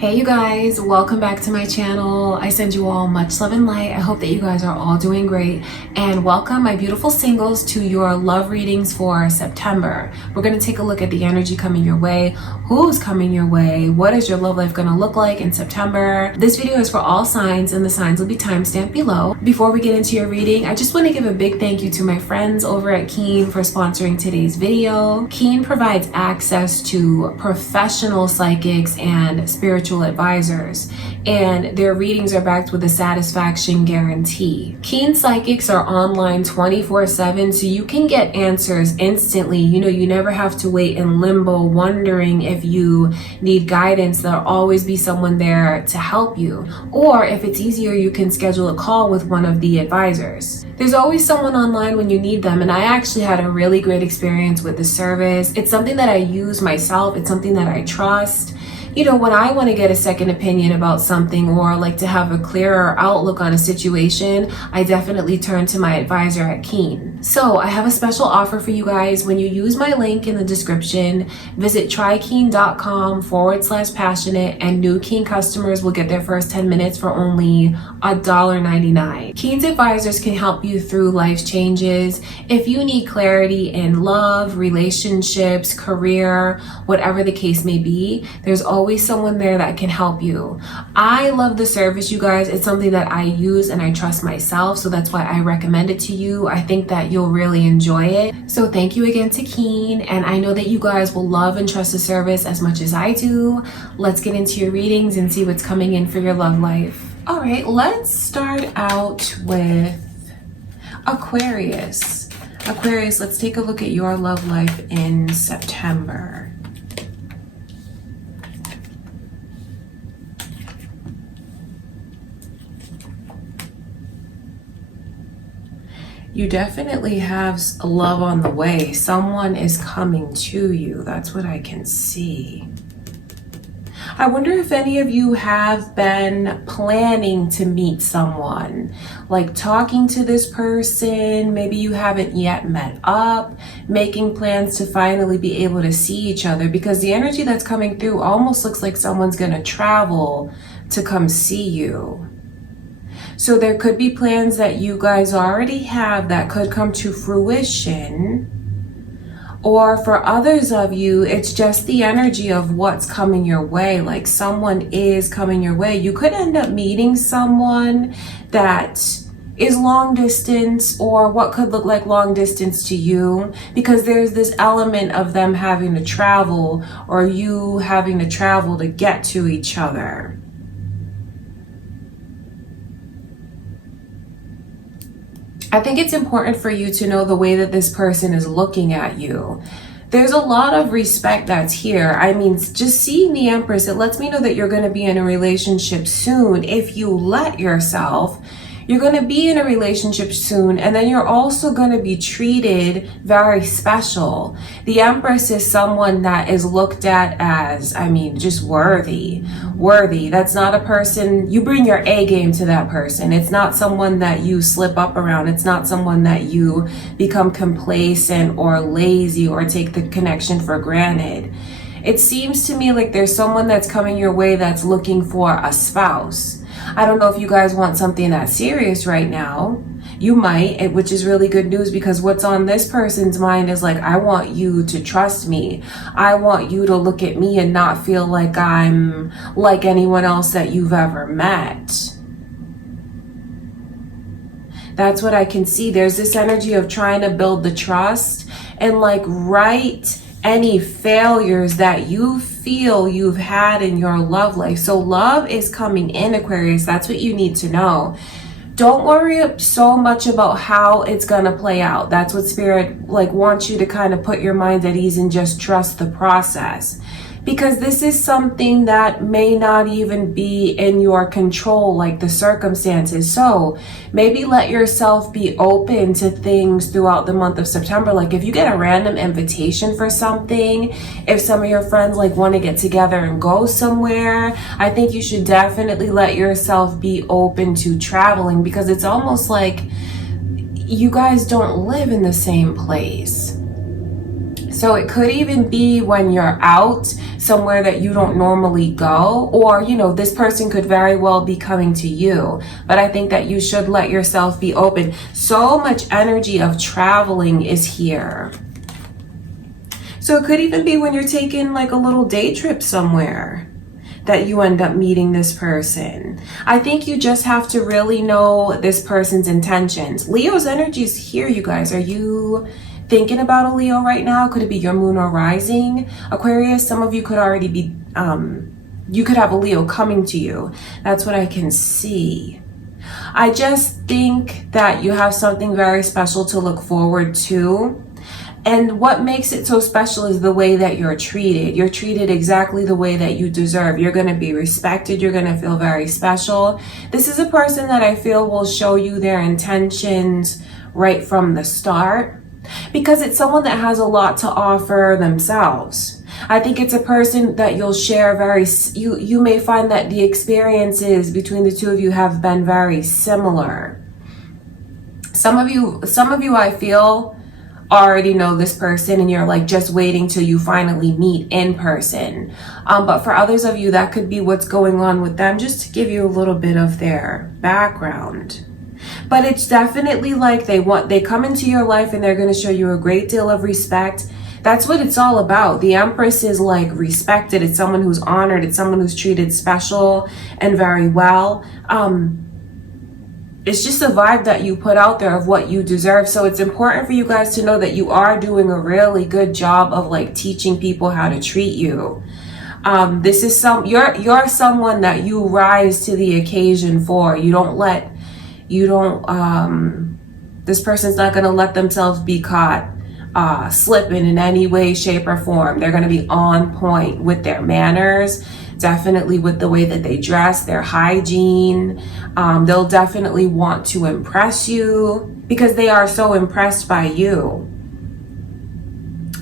Hey you guys, welcome back to my channel. I send you all much love and light. I hope that you guys are all doing great, and welcome my beautiful singles to your love readings for September. We're going to take a look at the energy coming your way, who's coming your way, what is your love life going to look like in September. This video is for all signs and the signs will be timestamped below. Before we get into your reading, I just want to give a big thank you to my friends over at Keen for sponsoring today's video. Keen provides access to professional psychics and spiritual advisors, and their readings are backed with a satisfaction guarantee. Keen Psychics are online 24/7, so you can get answers instantly. You never have to wait in limbo wondering if you need guidance. There'll always be someone there to help you. Or if it's easier, you can schedule a call with one of the advisors. There's always someone online when you need them, and I actually had a really great experience with the service. It's something that I use myself. It's something that I trust. When I want to get a second opinion about something or like to have a clearer outlook on a situation, I definitely turn to my advisor at Keen. So I have a special offer for you guys. When you use my link in the description, visit trykeen.com/passionate, and new Keen customers will get their first 10 minutes for only $1.99. Keen's advisors can help you through life's changes. If you need clarity in love, relationships, career, whatever the case may be, there's always someone there that can help you. I love the service, you guys. It's something that I use and I trust myself, so that's why I recommend it to you. I think that you'll really enjoy it. So thank you again to Keen, and I know that you guys will love and trust the service as much as I do. Let's get into your readings and see what's coming in for your love life. All right, let's start out with Aquarius. Aquarius, let's take a look at your love life in September. You definitely have love on the way. Someone is coming to you. That's what I can see. I wonder if any of you have been planning to meet someone, like talking to this person. Maybe you haven't yet met up, making plans to finally be able to see each other, because the energy that's coming through almost looks like someone's going to travel to come see you. So there could be plans that you guys already have that could come to fruition. Or for others of you, it's just the energy of what's coming your way. Like someone is coming your way. You could end up meeting someone that is long distance, or what could look like long distance to you, because there's this element of them having to travel or you having to travel to get to each other. I think it's important for you to know the way that this person is looking at you. There's a lot of respect that's here. I mean, just seeing the Empress, it lets me know that you're going to be in a relationship soon. If you let yourself, you're going to be in a relationship soon, and then you're also going to be treated very special. The Empress is someone that is looked at as, just worthy. That's not a person, you bring your A game to that person. It's not someone that you slip up around. It's not someone that you become complacent or lazy or take the connection for granted. It seems to me like there's someone that's coming your way that's looking for a spouse. I don't know if you guys want something that's serious right now. You might, which is really good news, because what's on this person's mind is like, I want you to trust me. I want you to look at me and not feel like I'm like anyone else that you've ever met. That's what I can see. There's this energy of trying to build the trust and like right any failures that you feel you've had in your love life. So love is coming in, Aquarius. That's what you need to know. Don't worry so much about how it's gonna play out. That's what Spirit wants you to kind of put your mind at ease and just trust the process. Because this is something that may not even be in your control, like the circumstances. So maybe let yourself be open to things throughout the month of September. Like if you get a random invitation for something, if some of your friends want to get together and go somewhere, I think you should definitely let yourself be open to traveling, because it's almost like you guys don't live in the same place. So it could even be when you're out somewhere that you don't normally go, or, you know, this person could very well be coming to you. But I think that you should let yourself be open. So much energy of traveling is here. So it could even be when you're taking like a little day trip somewhere that you end up meeting this person. I think you just have to really know this person's intentions. Leo's energy is here, you guys. Are you thinking about a Leo right now? Could it be your moon or rising? Aquarius, some of you could already be, you could have a Leo coming to you. That's what I can see. I just think that you have something very special to look forward to. And what makes it so special is the way that you're treated. You're treated exactly the way that you deserve. You're going to be respected. You're going to feel very special. This is a person that I feel will show you their intentions right from the start, because it's someone that has a lot to offer themselves. I think it's a person that you'll share you may find that the experiences between the two of you have been very similar. Some of you I feel already know this person and you're like just waiting till you finally meet in person. But for others of you, that could be what's going on with them, just to give you a little bit of their background. But it's definitely like they come into your life and they're going to show you a great deal of respect. That's what it's all about. The Empress is like respected. It's someone who's honored. It's someone who's treated special and very well. It's just a vibe that you put out there of what you deserve. So it's important for you guys to know that you are doing a really good job of like teaching people how to treat you. This is you're someone that you rise to the occasion for. This person's not going to let themselves be caught slipping in any way, shape, or form. They're going to be on point with their manners, definitely with the way that they dress, their hygiene. They'll definitely want to impress you because they are so impressed by you.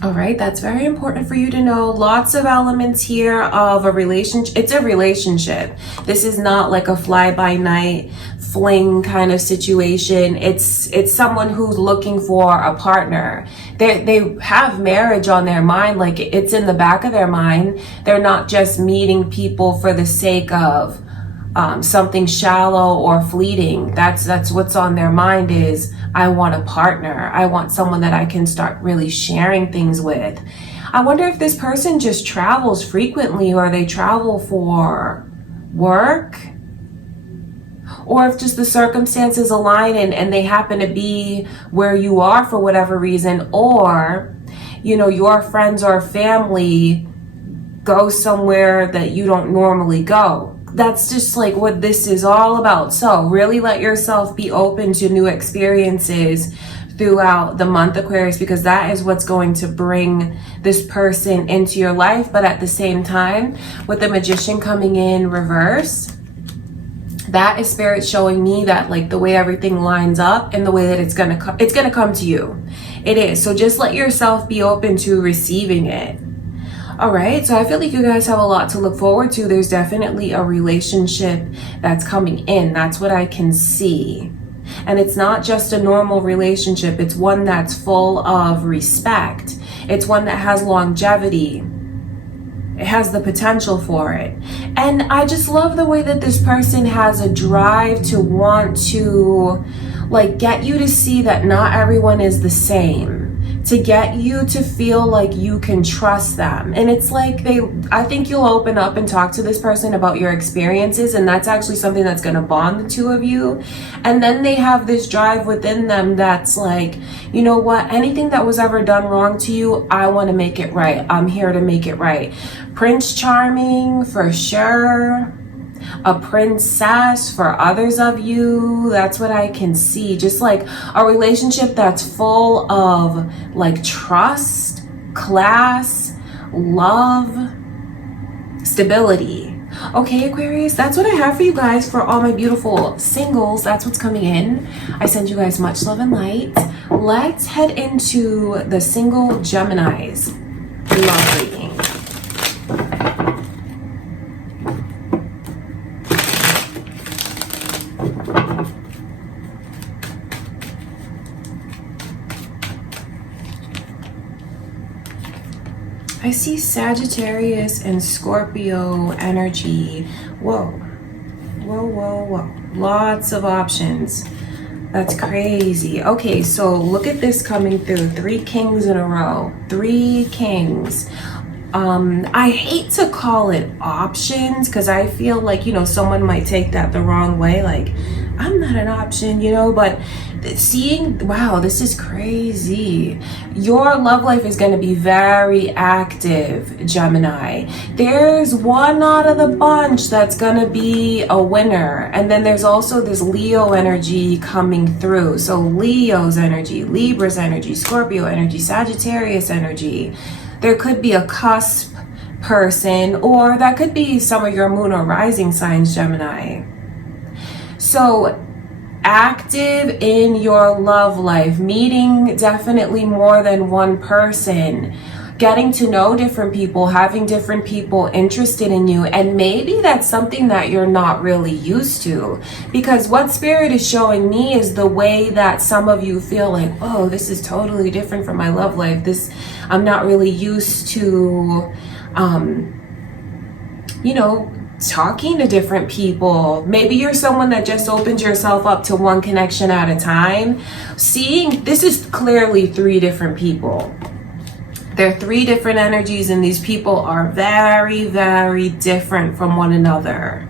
All right, that's very important for you to know. Lots of elements here of a relationship. It's a relationship. This is not like a fly-by-night fling kind of situation. It's someone who's looking for a partner. They have marriage on their mind, like it's in the back of their mind. They're not just meeting people for the sake of something shallow or fleeting. That's what's on their mind is, I want a partner. I want someone that I can start really sharing things with. I wonder if this person just travels frequently, or they travel for work, or if just the circumstances align and they happen to be where you are for whatever reason, or, you know, your friends or family go somewhere that you don't normally go. That's just like what this is all about. So really let yourself be open to new experiences throughout the month, Aquarius, because that is what's going to bring this person into your life. But at the same time, with the Magician coming in reverse, that is Spirit showing me that like the way everything lines up and the way that it's gonna come to you. It is. So just let yourself be open to receiving it. All right, so I feel like you guys have a lot to look forward to. There's definitely a relationship that's coming in. That's what I can see. And it's not just a normal relationship. It's one that's full of respect. It's one that has longevity. It has the potential for it. And I just love the way that this person has a drive to want to like get you to see that not everyone is the same, to get you to feel like you can trust them. And it's like I think you'll open up and talk to this person about your experiences, and that's actually something that's going to bond the two of you. And then they have this drive within them that's like, you know what, anything that was ever done wrong to you, I want to make it right. I'm here to make it right. Prince Charming for sure. A princess for others of you. That's what I can see. Just like a relationship that's full of like trust, class, love, stability. Okay, Aquarius, that's what I have for you guys. For all my beautiful singles, that's what's coming in. I send you guys much love and light. Let's head into the single Geminis love reading. I see Sagittarius and Scorpio energy. Whoa, whoa, whoa, whoa. Lots of options. That's crazy. Okay, so look at this coming through. 3 kings in a row. 3 kings. I hate to call it options because I feel like, you know, someone might take that the wrong way. Like, I'm not an option, you know, but seeing, wow, this is crazy. Your love life is going to be very active, Gemini. There's one out of the bunch that's going to be a winner. And then there's also this Leo energy coming through. So Leo's energy, Libra's energy, Scorpio energy, Sagittarius energy. There could be a cusp person, or that could be some of your moon or rising signs, Gemini. So active in your love life, meeting definitely more than one person, getting to know different people, having different people interested in you. And maybe that's something that you're not really used to, because what Spirit is showing me is the way that some of you feel like, oh, this is totally different from my love life. This, I'm not really used to, you know, talking to different people. Maybe you're someone that just opens yourself up to one connection at a time. Seeing, this is clearly 3 different people. There are 3 different energies, and these people are very, very different from one another.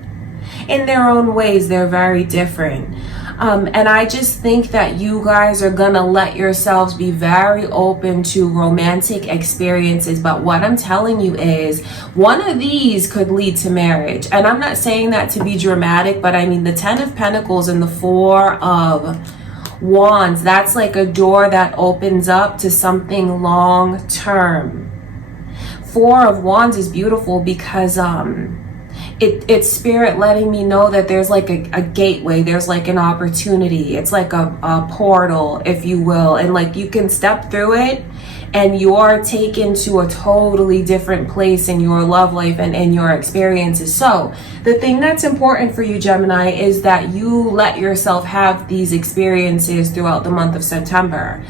In their own ways, they're very different. And I just think that you guys are gonna let yourselves be very open to romantic experiences. But what I'm telling you is, one of these could lead to marriage. And I'm not saying that to be dramatic, but I mean the 10 of Pentacles and the 4 of Wands, that's like a door that opens up to something long term. 4 of Wands is beautiful because it's Spirit letting me know that there's like a gateway, there's like an opportunity. It's like a portal, if you will, and like you can step through it and you're taken to a totally different place in your love life and in your experiences. So the thing that's important for you, Gemini, is that you let yourself have these experiences throughout the month of September.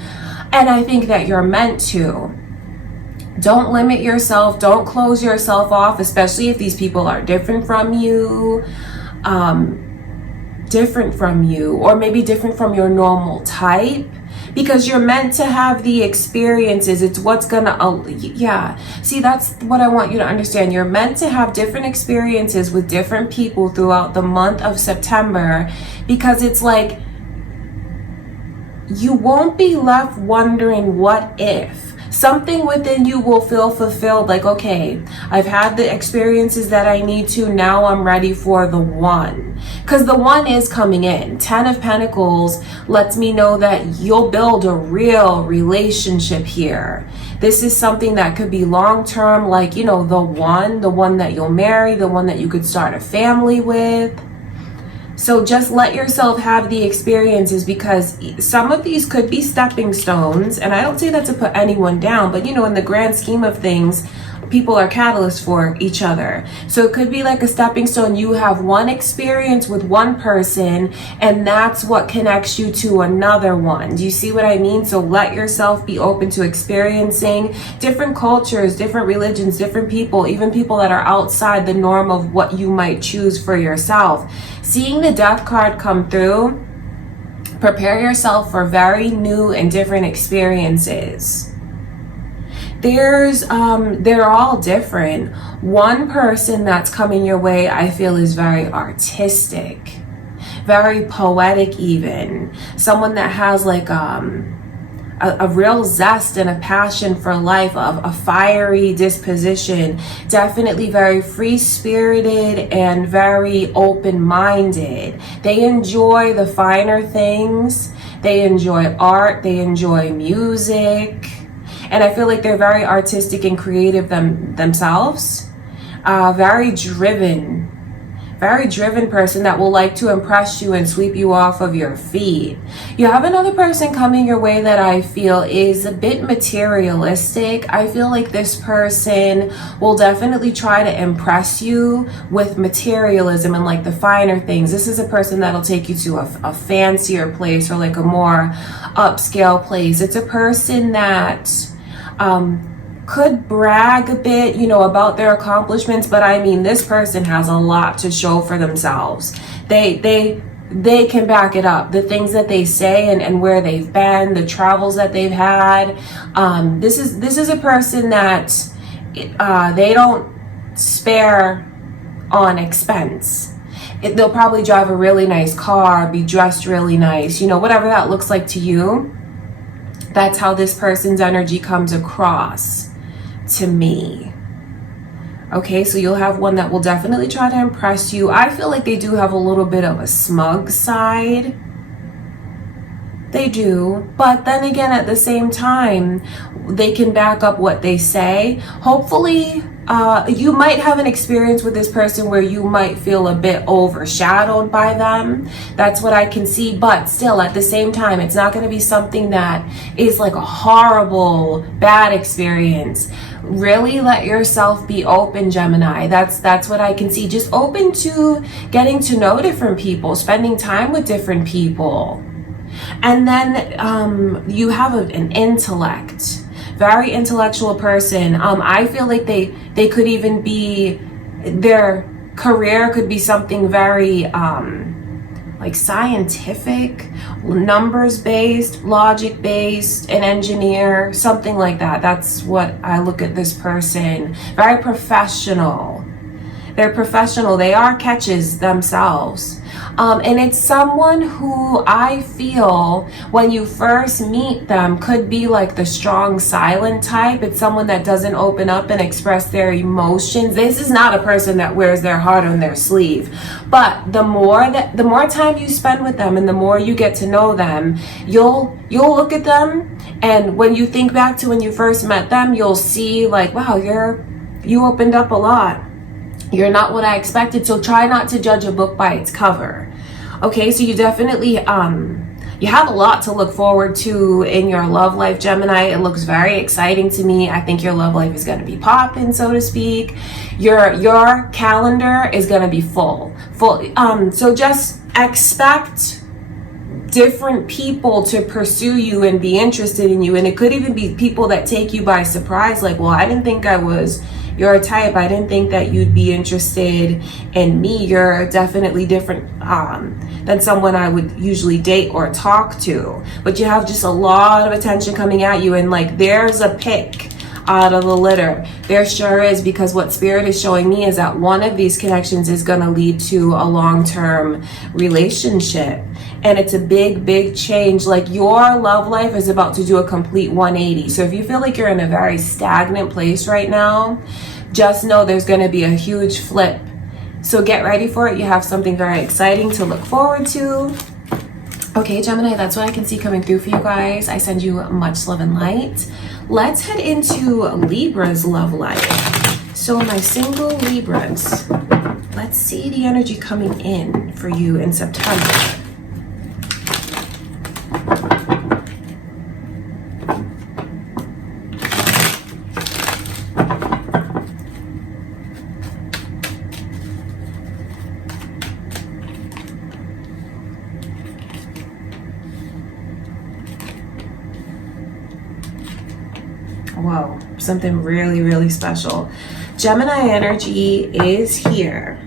And I think that you're meant to. Don't limit yourself. Don't close yourself off, especially if these people are different from you, or maybe different from your normal type, because you're meant to have the experiences. It's what's gonna, yeah. See, that's what I want you to understand. You're meant to have different experiences with different people throughout the month of September, because it's like, you won't be left wondering what if. Something within you will feel fulfilled, like, okay, I've had the experiences that I need to, now I'm ready for the one. Because the one is coming in. 10 of Pentacles lets me know that you'll build a real relationship here. This is something that could be long-term, like, you know, the one that you'll marry, the one that you could start a family with. So just let yourself have the experiences, because some of these could be stepping stones. And I don't say that to put anyone down, but you know, in the grand scheme of things, people are catalysts for each other. So it could be like a stepping stone. You have one experience with one person, and that's what connects you to another one. Do you see what I mean? So let yourself be open to experiencing different cultures, different religions, different people, even people that are outside the norm of what you might choose for yourself. Seeing the Death card come through, prepare yourself for very new and different experiences. They're all different. One person that's coming your way, I feel, is very artistic, very poetic even. Someone that has like a real zest and a passion for life, of a fiery disposition, definitely very free-spirited and very open-minded. They enjoy the finer things. They enjoy art. They enjoy music. And I feel like they're very artistic and creative themselves. Very driven person that will like to impress you and sweep you off of your feet. You have another person coming your way that I feel is a bit materialistic. I feel like this person will definitely try to impress you with materialism and like the finer things. This is a person that'll take you to a fancier place, or like a more upscale place. It's a person that could brag a bit, you know, about their accomplishments, but I mean, this person has a lot to show for themselves. They can back it up. The things that they say and where they've been, the travels that they've had. This is a person that they don't spare on expense. They'll probably drive a really nice car, be dressed really nice, you know, whatever that looks like to you. That's how this person's energy comes across to me. Okay, so you'll have one that will definitely try to impress you. I feel like they do have a little bit of a smug side. They do. But then again, at the same time, they can back up what they say. Hopefully, you might have an experience with this person where you might feel a bit overshadowed by them. That's what I can see. But still, at the same time, it's not going to be something that is like a horrible, bad experience. Really let yourself be open, Gemini. That's what I can see. Just open to getting to know different people, spending time with different people. And then you have an intellect, very intellectual person. I feel like they could even be, their career could be something very like scientific, numbers based, logic based, an engineer, something like that. That's what I look at this person. Very professional. They're professional. They are catches themselves. And it's someone who I feel when you first meet them could be like the strong silent type. It's someone that doesn't open up and express their emotions. This is not a person that wears their heart on their sleeve. But the more time you spend with them and the more you get to know them, you'll look at them, and when you think back to when you first met them, you'll see like, wow, you opened up a lot. You're not what I expected. So try not to judge a book by its cover. Okay, so you definitely you have a lot to look forward to in your love life, Gemini. It looks very exciting to me. I think your love life is going to be popping, so to speak. Your calendar is going to be full. So just expect different people to pursue you and be interested in you. And it could even be people that take you by surprise, like, well, I didn't think I was your type. I didn't think that you'd be interested in me. You're definitely different than someone I would usually date or talk to. But you have just a lot of attention coming at you, and like there's a pick out of the litter. There sure is, because what Spirit is showing me is that one of these connections is going to lead to a long-term relationship. And it's a big change. Like your love life is about to do a complete 180. So if you feel like you're in a very stagnant place right now, just know there's going to be a huge flip. So get ready for it. You have something very exciting to look forward to. Okay, Gemini, that's what I can see coming through for you guys. I send you much love and light. Let's head into Libra's love life. So my single Libras, let's see the energy coming in for you in September. Whoa, something really special. Gemini energy is here,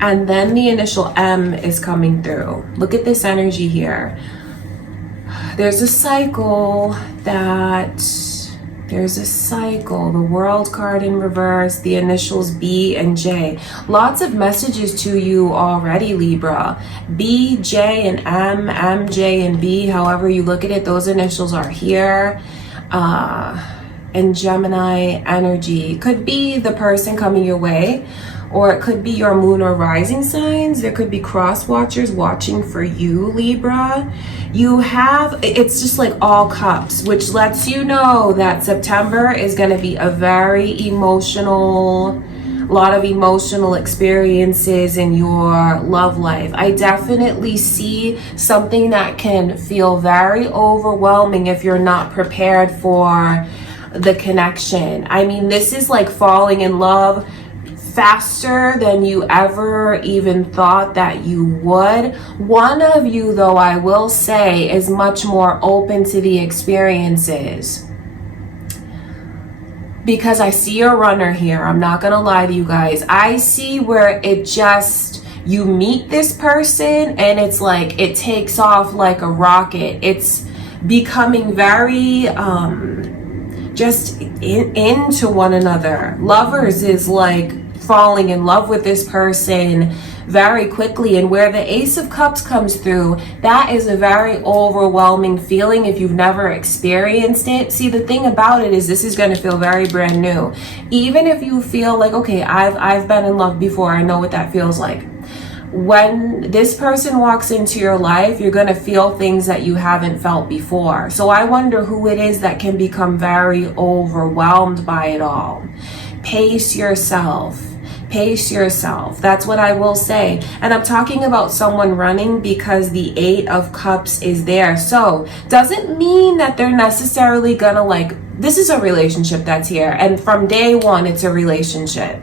and then the initial M is coming through. Look at this energy here. There's a cycle. The World card in reverse, the initials B and J. Lots of messages to you already, Libra. B, J, and M, M, J, and B, however you look at it, those initials are here. And Gemini energy could be the person coming your way, or it could be your moon or rising signs. There could be cross watchers watching for you, Libra. It's just like all cups, which lets you know that September is going to be a very lot of emotional experiences in your love life. I definitely see something that can feel very overwhelming if you're not prepared for the connection. I mean, this is like falling in love faster than you ever even thought that you would. One of you, though, I will say, is much more open to the experiences. because I see a runner here. I'm not gonna lie to you guys. I see where it just, you meet this person and it's like it takes off like a rocket. It's becoming very just into one another. Lovers is like falling in love with this person very quickly, and where the Ace of Cups comes through, that is a very overwhelming feeling if you've never experienced it. See, the thing about it is this is going to feel very brand new. Even if you feel like, okay, I've been in love before, I know what that feels like. When this person walks into your life, you're going to feel things that you haven't felt before. So I wonder who it is that can become very overwhelmed by it all. Pace yourself. Pace yourself. That's what I will say. And I'm talking about someone running because the 8 of Cups is there. So doesn't mean that they're necessarily gonna like, this is a relationship that's here. And from day one, it's a relationship.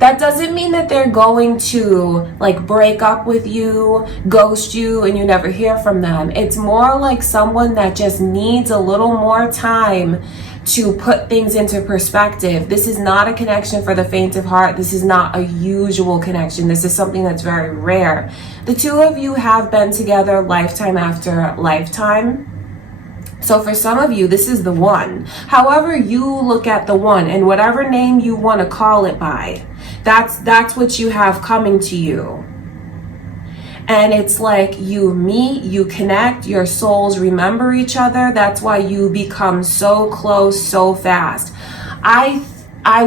That doesn't mean that they're going to like break up with you, ghost you, and you never hear from them. It's more like someone that just needs a little more time to put things into perspective. This is not a connection for the faint of heart. This is not a usual connection. This is something that's very rare. The two of you have been together lifetime after lifetime. So for some of you, this is the one. However you look at the one, and whatever name you want to call it by, that's what you have coming to you. And it's like you meet, you connect, your souls remember each other. That's why you become so close so fast. I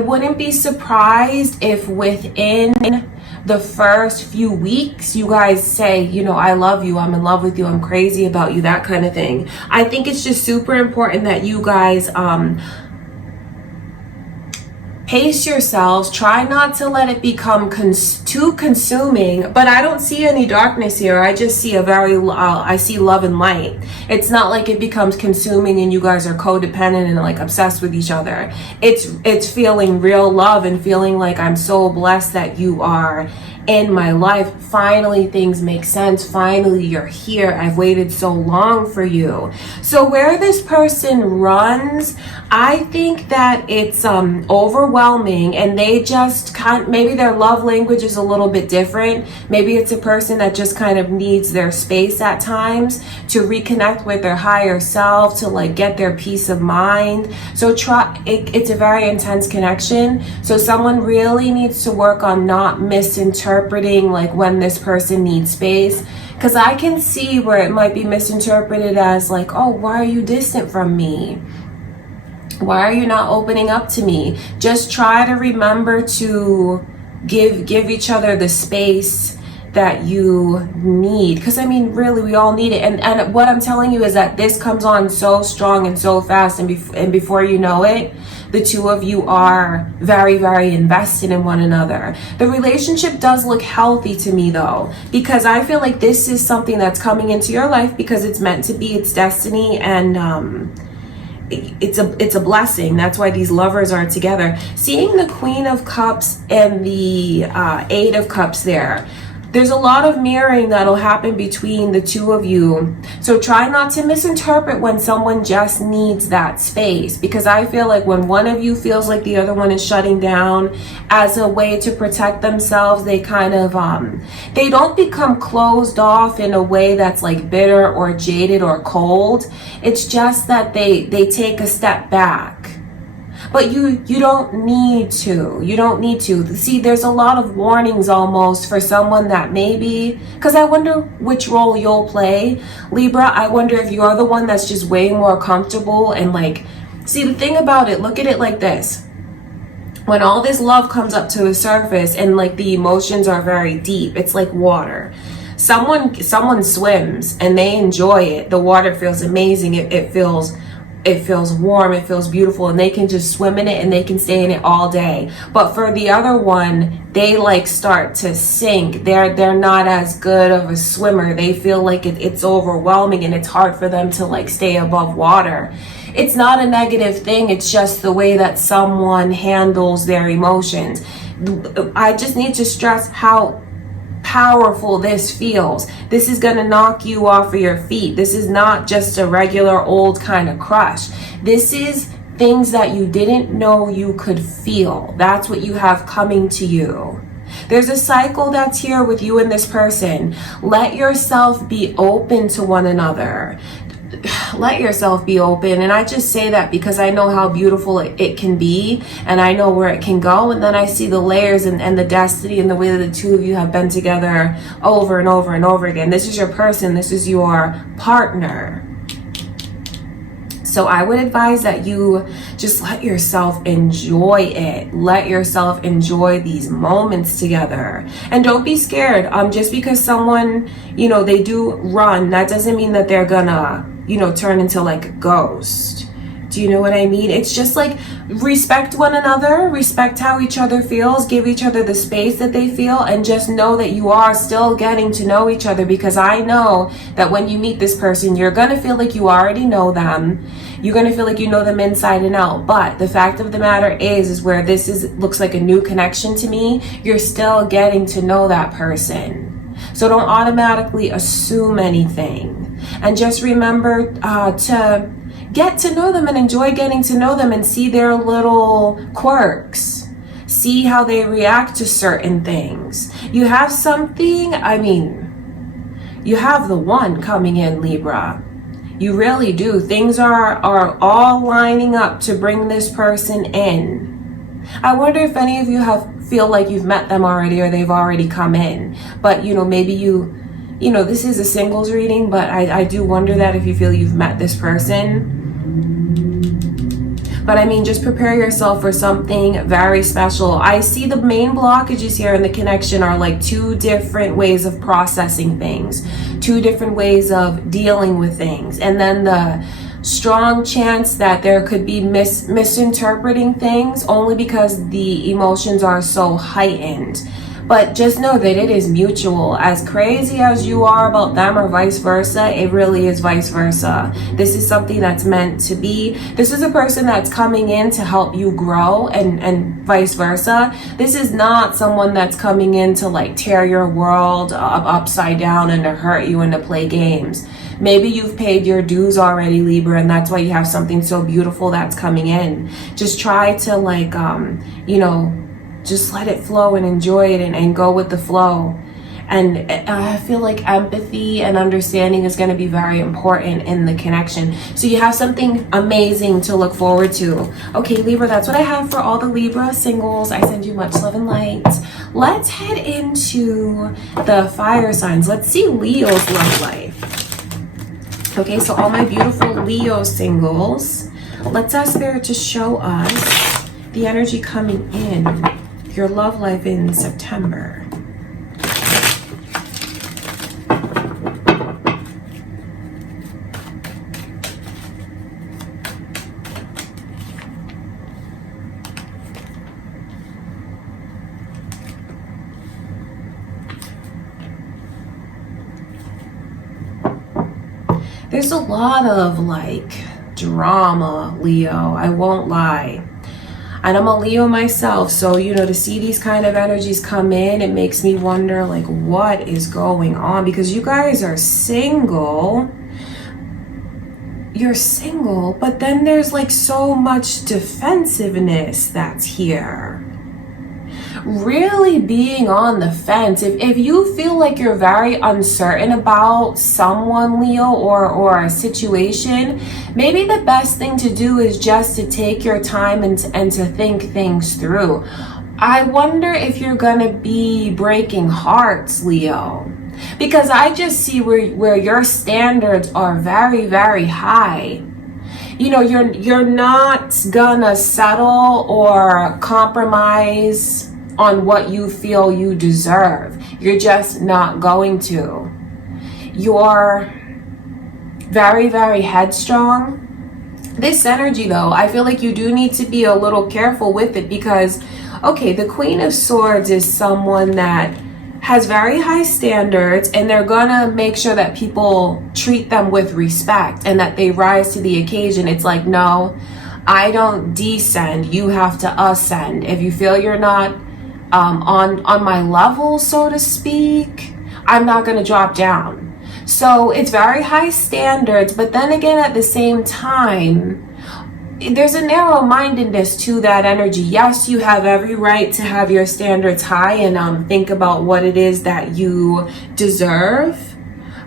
wouldn't be surprised if within the first few weeks you guys say, you know, I love you, I'm in love with you, I'm crazy about you, that kind of thing. I think it's just super important that you guys pace yourselves. Try not to let it become too consuming, but I don't see any darkness here. I just see I see love and light. It's not like it becomes consuming and you guys are codependent and like obsessed with each other. It's feeling real love and feeling like I'm so blessed that you are in my life. Finally things make sense. Finally you're here. I've waited so long for you. So where this person runs, I think that it's overwhelming, and they just maybe their love language is a little bit different. Maybe it's a person that just kind of needs their space at times to reconnect with their higher self, to like get their peace of mind. So it's a very intense connection. So someone really needs to work on not misinterpreting like when this person needs space, because I can see where it might be misinterpreted as like, oh, why are you distant from me? Why are you not opening up to me? Just try to remember to give each other the space that you need, because I mean really we all need it. And what I'm telling you is that this comes on so strong and so fast, and before you know it, the two of you are very, very invested in one another. The relationship does look healthy to me though, because I feel like this is something that's coming into your life because it's meant to be, it's destiny, and it's a blessing. That's why these lovers are together. Seeing the Queen of Cups and the 8 of Cups there's a lot of mirroring that'll happen between the two of you. So try not to misinterpret when someone just needs that space, because I feel like when one of you feels like the other one is shutting down as a way to protect themselves, they kind of they don't become closed off in a way that's like bitter or jaded or cold. It's just that they take a step back. But you don't need to. You don't need to. See, there's a lot of warnings almost for someone that maybe, because I wonder which role you'll play, Libra. I wonder if you're the one that's just way more comfortable and like, see, the thing about it, look at it like this. When all this love comes up to the surface and like the emotions are very deep, it's like water. Someone swims and they enjoy it. The water feels amazing. It feels warm, it feels beautiful, and they can just swim in it and they can stay in it all day. But for the other one, they like start to sink. They're not as good of a swimmer. They feel like it's overwhelming and it's hard for them to like stay above water. It's not a negative thing. It's just the way that someone handles their emotions. I just need to stress how powerful this feels. This is going to knock you off of your feet. This is not just a regular old kind of crush. This is things that you didn't know you could feel. That's what you have coming to you. There's a cycle that's here with you and this person. Let yourself be open to one another. Let yourself be open. And I just say that because I know how beautiful it can be, and I know where it can go, and then I see the layers and the destiny and the way that the two of you have been together over and over and over again. This is your person. This is your partner. So I would advise that you just let yourself enjoy it. Let yourself enjoy these moments together. And don't be scared. Just because someone, they do run, that doesn't mean that they're gonna, turn into like a ghost. Do you know what I mean? It's just like, respect one another, respect how each other feels, give each other the space that they feel, and just know that you are still getting to know each other, because I know that when you meet this person, you're gonna feel like you already know them. You're gonna feel like you know them inside and out. But the fact of the matter is where looks like a new connection to me, you're still getting to know that person. So don't automatically assume anything. And just remember to get to know them and enjoy getting to know them and see their little quirks. See how they react to certain things. You have something, you have the one coming in, Libra. You really do. Things are all lining up to bring this person in. I wonder if any of you feel like you've met them already, or they've already come in. But, maybe this is a singles reading, but I do wonder that if you feel you've met this person. But just prepare yourself for something very special. I see the main blockages here in the connection are like two different ways of processing things, two different ways of dealing with things. And then the strong chance that there could be misinterpreting things only because the emotions are so heightened. But just know that it is mutual. As crazy as you are about them or vice versa, it really is vice versa. This is something that's meant to be. This is a person that's coming in to help you grow, and vice versa. This is not someone that's coming in to like tear your world upside down and to hurt you and to play games. Maybe you've paid your dues already, Libra, and that's why you have something so beautiful that's coming in. Just try to just let it flow and enjoy it and go with the flow. And I feel like empathy and understanding is going to be very important in the connection. So you have something amazing to look forward to. Okay, Libra, that's what I have for all the Libra singles. I send you much love and light. Let's head into the fire signs. Let's see Leo's love life. Okay, so all my beautiful Leo singles, let's ask Spirit to show us the energy coming in, your love life in September. There's a lot of drama, Leo, I won't lie. And I'm a Leo myself, so to see these kind of energies come in, it makes me wonder what is going on, because you guys are single. You're single, but then there's so much defensiveness that's here. Really being on the fence. If you feel like you're very uncertain about someone, Leo, or a situation, maybe the best thing to do is just to take your time and to think things through. I wonder if you're gonna be breaking hearts, Leo, because I just see where your standards are very, very high. You're not gonna settle or compromise on what you feel you deserve. You're just not going to. You're very, very headstrong. This energy, though, I feel like you do need to be a little careful with it, because, okay, the Queen of Swords is someone that has very high standards, and they're gonna make sure that people treat them with respect and that they rise to the occasion. It's like, no, I don't descend, you have to ascend. If you feel you're not on my level, so to speak, I'm not going to drop down. So it's very high standards, but then again, at the same time, there's a narrow-mindedness to that energy. Yes, you have every right to have your standards high and think about what it is that you deserve.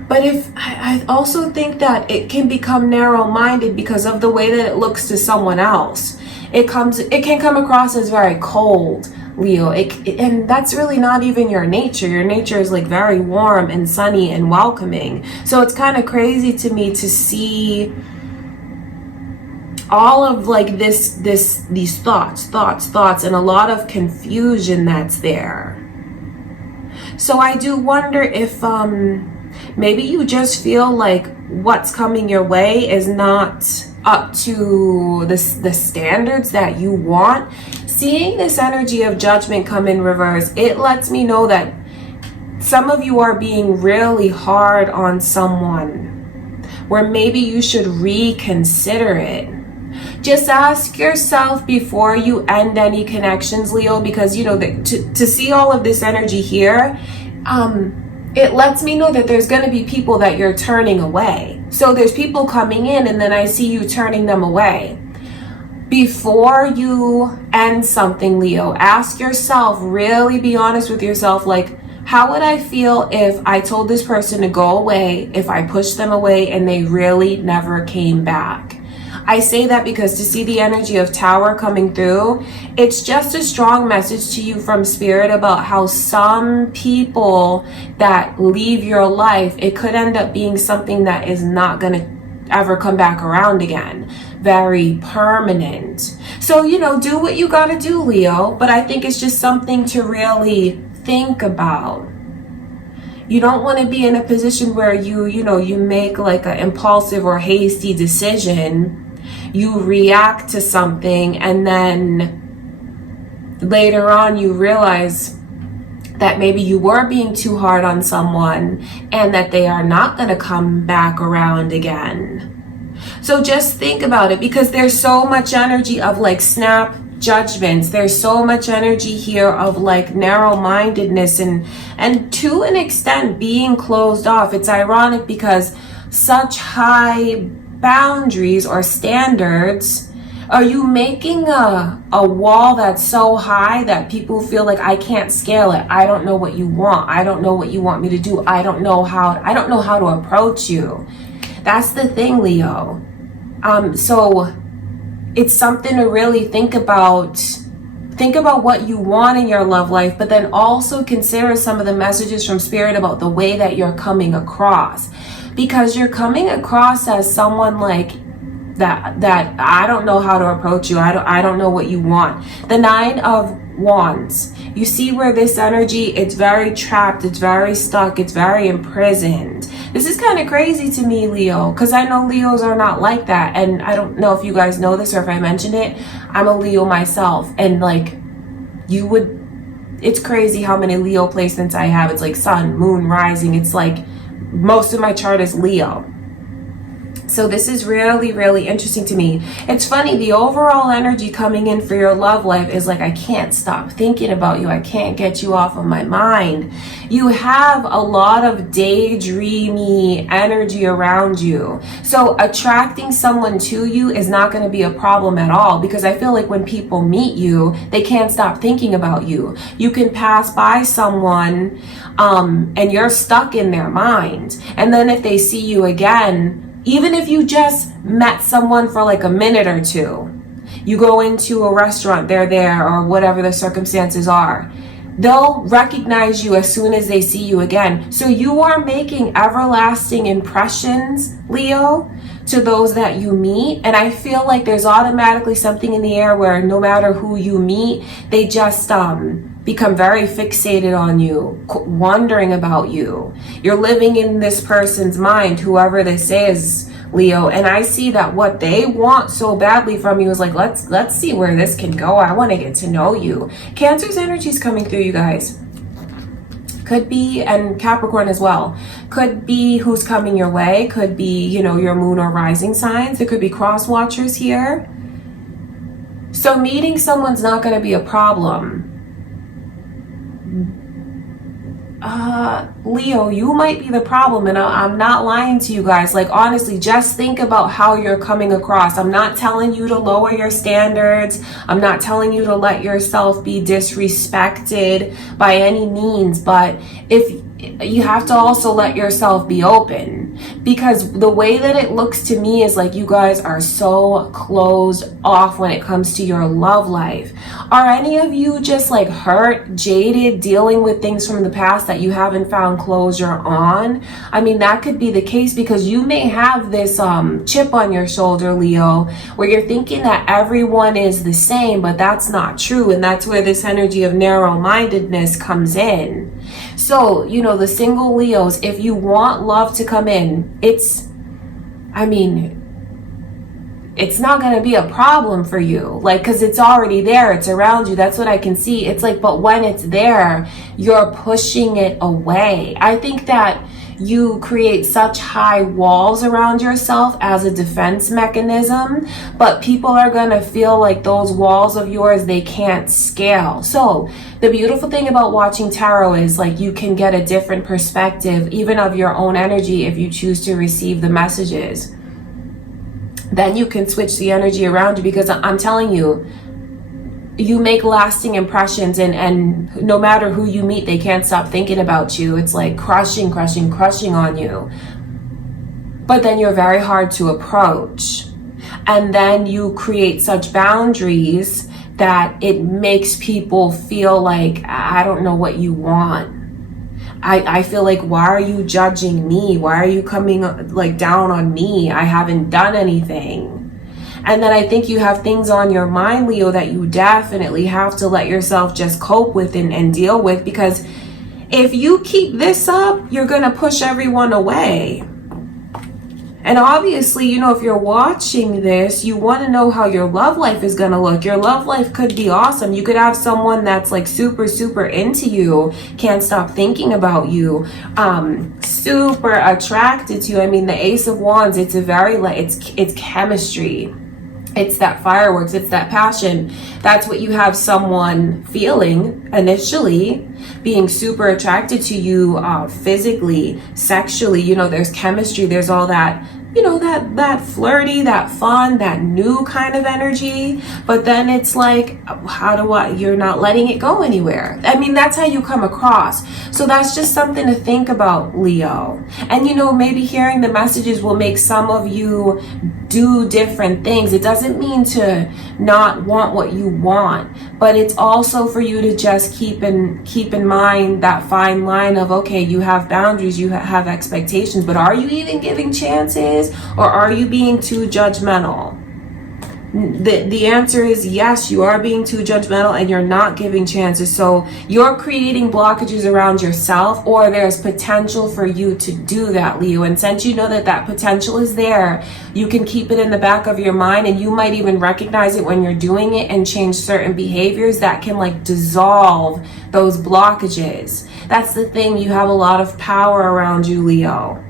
But I also think that it can become narrow-minded because of the way that it looks to someone else. It can come across as very cold, Leo, and that's really not even your nature. Your nature is like very warm and sunny and welcoming. So it's kind of crazy to me to see all of like these thoughts and a lot of confusion that's there. So I do wonder if maybe you just feel like what's coming your way is not up to the standards that you want. Seeing this energy of judgment come in reverse, it lets me know that some of you are being really hard on someone, where maybe you should reconsider it. Just ask yourself before you end any connections, Leo, because you know that to see all of this energy here, it lets me know that there's going to be people that you're turning away. So there's people coming in and then I see you turning them away. Before you end something, Leo, ask yourself, really be honest with yourself, like, how would I feel if I told this person to go away, if I pushed them away and they really never came back? I say that because to see the energy of Tower coming through, it's just a strong message to you from Spirit about how some people that leave your life, it could end up being something that is not going to ever come back around again. Very permanent. So, you know, do what you got to do, Leo. But I think it's just something to really think about. You don't want to be in a position where you make like an impulsive or hasty decision. You react to something and then later on you realize that maybe you were being too hard on someone and that they are not going to come back around again. So just think about it, because there's so much energy of like snap judgments. There's so much energy here of like narrow-mindedness and to an extent being closed off. It's ironic because such high boundaries or standards, are you making a wall that's so high that people feel like I can't scale it? I don't know what you want. I don't know what you want me to do. I don't know how to approach you. That's the thing, Leo. So it's something to really think about. Think about what you want in your love life, but then also consider some of the messages from Spirit about the way that you're coming across. Because you're coming across as someone like that I don't know how to approach you. I don't know what you want. The 9 of Wands. You see where this energy, it's very trapped, it's very stuck, it's very imprisoned. This is kind of crazy to me, Leo, because I know Leos are not like that. And I don't know if you guys know this or if I mentioned it. I'm a Leo myself. And like it's crazy how many Leo placements I have. It's like sun, moon, rising. It's like most of my chart is Leo. So this is really, really interesting to me. It's funny, the overall energy coming in for your love life is like, I can't stop thinking about you. I can't get you off of my mind. You have a lot of daydreamy energy around you. So attracting someone to you is not going to be a problem at all, because I feel like when people meet you, they can't stop thinking about you. You can pass by someone and you're stuck in their mind. And then if they see you again, even if you just met someone for like a minute or two, you go into a restaurant, they're there, or whatever the circumstances are, they'll recognize you as soon as they see you again. So you are making everlasting impressions, Leo, to those that you meet. And I feel like there's automatically something in the air where no matter who you meet, they just become very fixated on you, wondering about you. You're living in this person's mind, whoever this is, Leo. And I see that what they want so badly from you is like, let's see where this can go. I want to get to know you. Cancer's energy is coming through, you guys. Could be, and Capricorn as well. Could be who's coming your way. Could be, your moon or rising signs. There could be cross watchers here. So meeting someone's not going to be a problem. Leo, you might be the problem, and I'm not lying to you guys. Like, honestly, just think about how you're coming across. I'm not telling you to lower your standards. I'm not telling you to let yourself be disrespected by any means, but if you have to also let yourself be open, because the way that it looks to me is like you guys are so closed off when it comes to your love life. Are any of you just like hurt, jaded, dealing with things from the past that you haven't found closure on? I mean, that could be the case, because you may have this chip on your shoulder, Leo, where you're thinking that everyone is the same, but that's not true. And that's where this energy of narrow-mindedness comes in. So, you know, the single Leos, if you want love to come in, it's not going to be a problem for you, like, because it's already there, it's around you. That's what I can see. It's like, but when it's there, you're pushing it away. I think that you create such high walls around yourself as a defense mechanism, but people are going to feel like those walls of yours, they can't scale. So the beautiful thing about watching tarot is like you can get a different perspective even of your own energy if you choose to receive the messages. Then you can switch the energy around you, because I'm telling you, you make lasting impressions, and no matter who you meet, they can't stop thinking about you. It's like crushing on you. But then you're very hard to approach. And then you create such boundaries that it makes people feel like, I don't know what you want. I feel like, why are you judging me? Why are you coming like down on me? I haven't done anything. And then I think you have things on your mind, Leo, that you definitely have to let yourself just cope with and deal with, because if you keep this up, you're going to push everyone away. And obviously, you know, if you're watching this, you want to know how your love life is going to look. Your love life could be awesome. You could have someone that's like super, super into you, can't stop thinking about you, super attracted to you. I mean, the Ace of Wands, it's a very, like, it's chemistry. It's that fireworks, it's that passion. That's what you have someone feeling initially, being super attracted to you physically, sexually. You know, there's chemistry, there's all that, you know, that flirty, that fun, that new kind of energy. But then it's like, you're not letting it go anywhere. I mean, that's how you come across. So that's just something to think about, Leo. And, you know, maybe hearing the messages will make some of you do different things. It doesn't mean to not want what you want, but it's also for you to just keep in mind that fine line of, okay, you have boundaries, you have expectations, but are you even giving chances, or are you being too judgmental? The answer is yes, you are being too judgmental and you're not giving chances. So you're creating blockages around yourself, or there's potential for you to do that, Leo. And since you know that that potential is there, you can keep it in the back of your mind, and you might even recognize it when you're doing it and change certain behaviors that can like dissolve those blockages. That's the thing. You have a lot of power around you, Leo.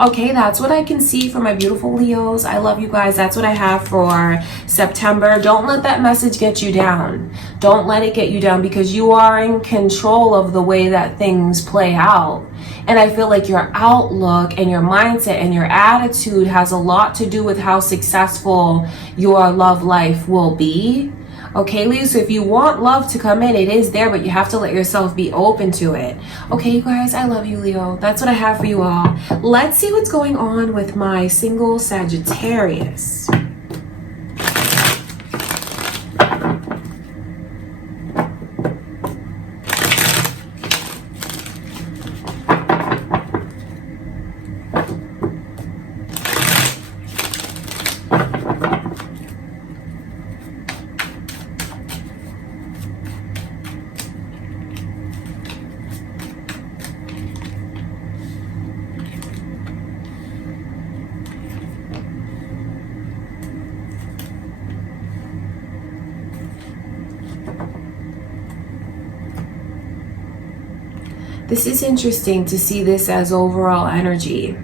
Okay, that's what I can see for my beautiful Leos. I love you guys. That's what I have for September. Don't let that message get you down. Don't let it get you down, because you are in control of the way that things play out. And I feel like your outlook and your mindset and your attitude has a lot to do with how successful your love life will be. Okay, Leo, so if you want love to come in, it is there, but you have to let yourself be open to it. Okay, you guys, I love you, Leo. That's what I have for you all. Let's see what's going on with my single Sagittarius. This is interesting to see this as overall energy,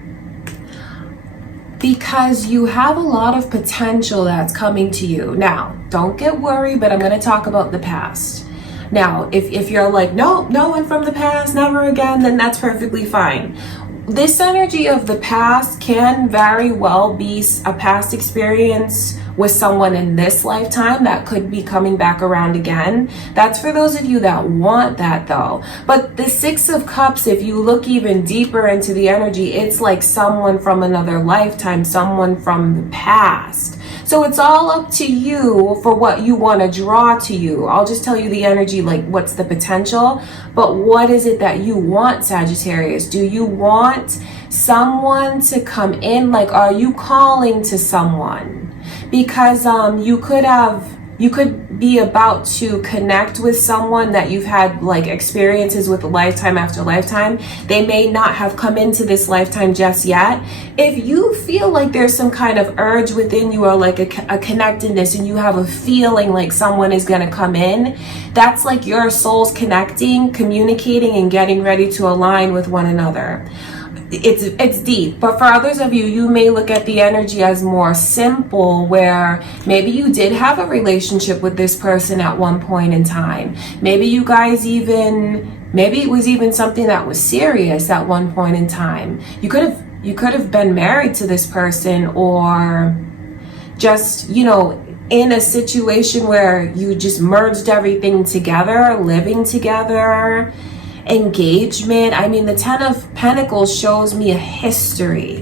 because you have a lot of potential that's coming to you. Now, don't get worried, but I'm going to talk about the past. Now, if you're like, no, no one from the past, never again, then that's perfectly fine. This energy of the past can very well be a past experience with someone in this lifetime that could be coming back around again. That's for those of you that want that though. But the Six of Cups, if you look even deeper into the energy, it's like someone from another lifetime, someone from the past. So it's all up to you for what you want to draw to you. I'll just tell you the energy, like what's the potential, but what is it that you want, Sagittarius? Do you want someone to come in? Like, are you calling to someone? Because you could be about to connect with someone that you've had like experiences with lifetime after lifetime. They may not have come into this lifetime just yet. If you feel like there's some kind of urge within you, or like a connectedness, and you have a feeling like someone is going to come in, that's like your souls connecting, communicating, and getting ready to align with one another. It's deep, but for others of you, you may look at the energy as more simple, where maybe you did have a relationship with this person at one point in time. Maybe you guys maybe it was even something that was serious at one point in time. You could have been married to this person, or just, in a situation where you just merged everything together, living together, engagement. I mean, the Ten of Pentacles shows me a history,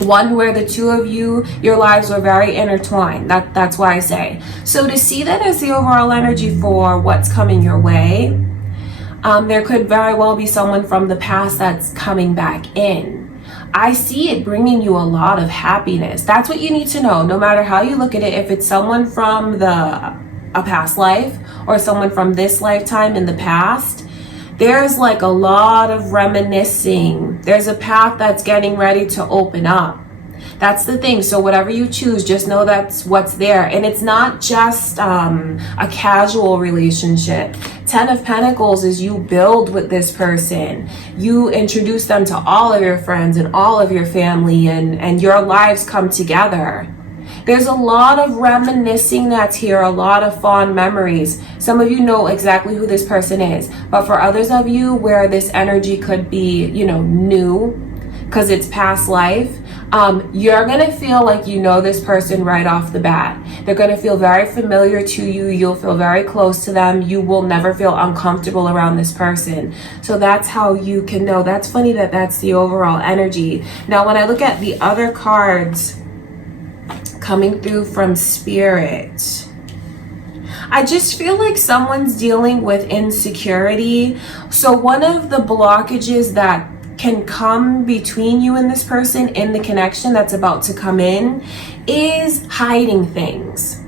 one where the two of you, your lives were very intertwined. That's why I say. So to see that as the overall energy for what's coming your way, there could very well be someone from the past that's coming back in. I see it bringing you a lot of happiness. That's what you need to know, no matter how you look at it. If it's someone from a past life, or someone from this lifetime in the past, there's like a lot of reminiscing. There's a path that's getting ready to open up. That's the thing. So whatever you choose, just know that's what's there. And it's not just a casual relationship. Ten of Pentacles is you build with this person. You introduce them to all of your friends and all of your family, and your lives come together. There's a lot of reminiscing that's here, a lot of fond memories. Some of you know exactly who this person is, but for others of you where this energy could be, new, because it's past life, you're going to feel like you know this person right off the bat. They're going to feel very familiar to you. You'll feel very close to them. You will never feel uncomfortable around this person. So that's how you can know. That's funny that that's the overall energy. Now, when I look at the other cards coming through from Spirit, I just feel like someone's dealing with insecurity. So one of the blockages that can come between you and this person in the connection that's about to come in is hiding things.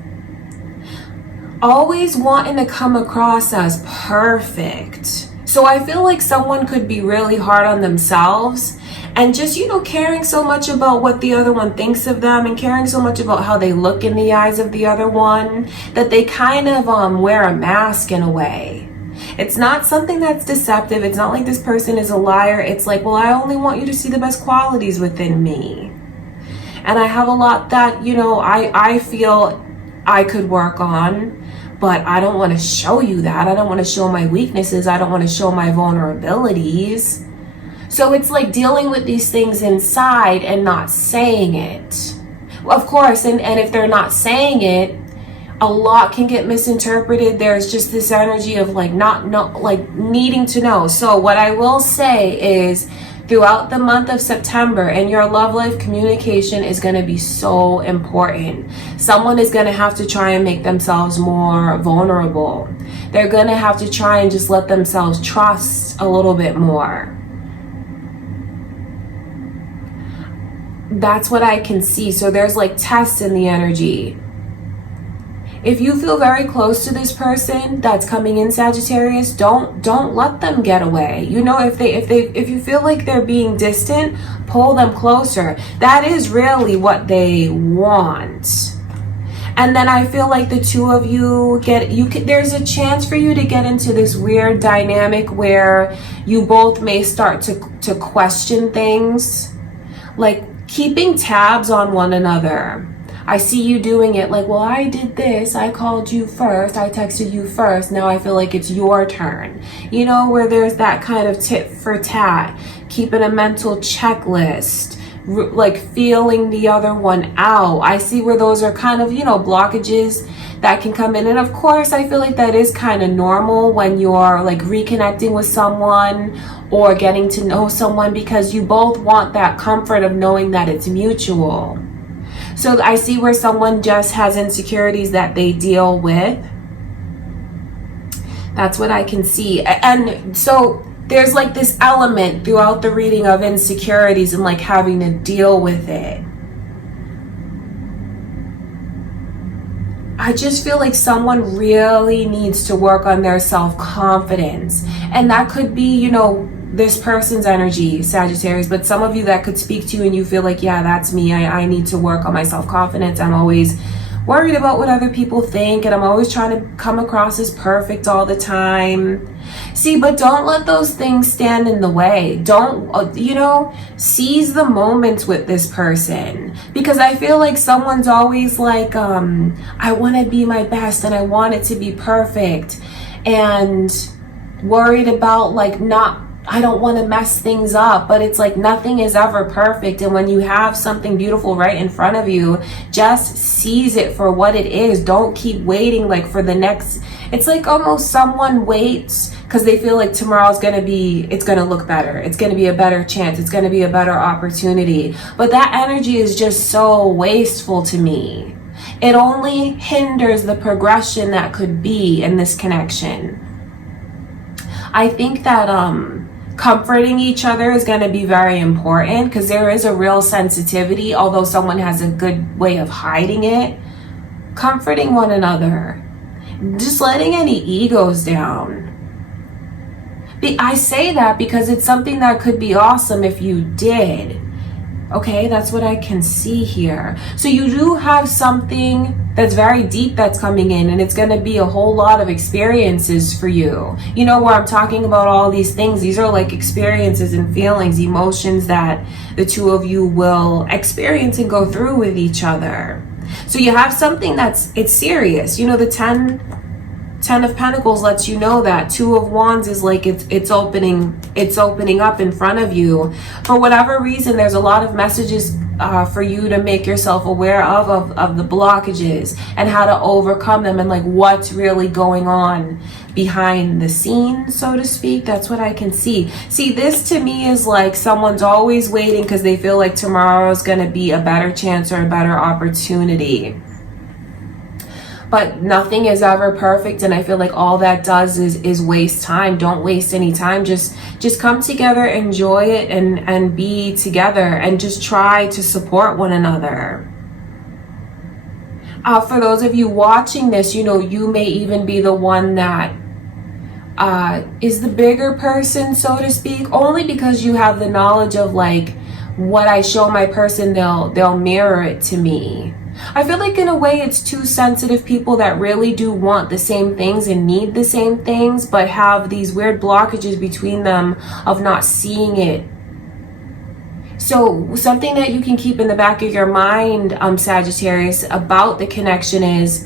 Always wanting to come across as perfect. So I feel like someone could be really hard on themselves, and just, caring so much about what the other one thinks of them, and caring so much about how they look in the eyes of the other one, that they kind of wear a mask in a way. It's not something that's deceptive. It's not like this person is a liar. It's like, well, I only want you to see the best qualities within me. And I have a lot that, I feel I could work on, but I don't want to show you that. I don't want to show my weaknesses. I don't want to show my vulnerabilities. So it's like dealing with these things inside and not saying it. Of course, and if they're not saying it, a lot can get misinterpreted. There's just this energy of like needing to know. So what I will say is, throughout the month of September, in your love life, communication is going to be so important. Someone is going to have to try and make themselves more vulnerable. They're going to have to try and just let themselves trust a little bit more. That's what I can see. So there's like tests in the energy. If you feel very close to this person that's coming in, Sagittarius, don't let them get away. If you feel like they're being distant, pull them closer. That is really what they want. And then I feel like the two of you there's a chance for you to get into this weird dynamic where you both may start to question things, like keeping tabs on one another. I see you doing it like, well, I did this, I called you first, I texted you first, now I feel like it's your turn. You know, where there's that kind of tit for tat, keeping a mental checklist, like feeling the other one out. I see where those are kind of, you know, blockages that can come in. And of course, I feel like that is kind of normal when you're like reconnecting with someone or getting to know someone, because you both want that comfort of knowing that it's mutual. So I see where someone just has insecurities that they deal with. That's what I can see. And so there's like this element throughout the reading of insecurities and like having to deal with it. I just feel like someone really needs to work on their self-confidence. And that could be, you know, this person's energy, Sagittarius, but some of you that could speak to you and you feel like, yeah, that's me. I need to work on my self-confidence. I'm always worried about what other people think, and I'm always trying to come across as perfect all the time. See, but don't let those things stand in the way. Don't, you know, seize the moments with this person, because I feel like someone's always like, I want to be my best and I want it to be perfect, and worried about like I don't want to mess things up. But it's like nothing is ever perfect, and when you have something beautiful right in front of you, just seize it for what it is. Don't keep waiting like for the next. It's like almost someone waits because they feel like tomorrow's gonna be, it's gonna look better, it's gonna be a better chance, it's gonna be a better opportunity. But that energy is just so wasteful to me. It only hinders the progression that could be in this connection. I think that comforting each other is going to be very important, because there is a real sensitivity, although someone has a good way of hiding it. Comforting one another, just letting any egos down. I say that because it's something that could be awesome if you did. Okay, that's what I can see here. So you do have something that's very deep that's coming in, and it's going to be a whole lot of experiences for you. You know, where I'm talking about all these things, these are like experiences and feelings, emotions that the two of you will experience and go through with each other. So you have something it's serious. You know, the 10 of Pentacles lets you know that. 2 of Wands is like it's opening up in front of you. For whatever reason, there's a lot of messages for you to make yourself aware of the blockages and how to overcome them, and like what's really going on behind the scenes, so to speak. That's what I can see. See, this to me is like someone's always waiting because they feel like tomorrow is going to be a better chance or a better opportunity. But nothing is ever perfect, and I feel like all that does is waste time. Don't waste any time. Just come together, enjoy it, and be together, and just try to support one another. For those of you watching this, you know, you may even be the one that is the bigger person, so to speak, only because you have the knowledge of like what I show my person, they'll mirror it to me. I feel like in a way it's two sensitive people that really do want the same things and need the same things, but have these weird blockages between them of not seeing it. So something that you can keep in the back of your mind, Sagittarius, about the connection is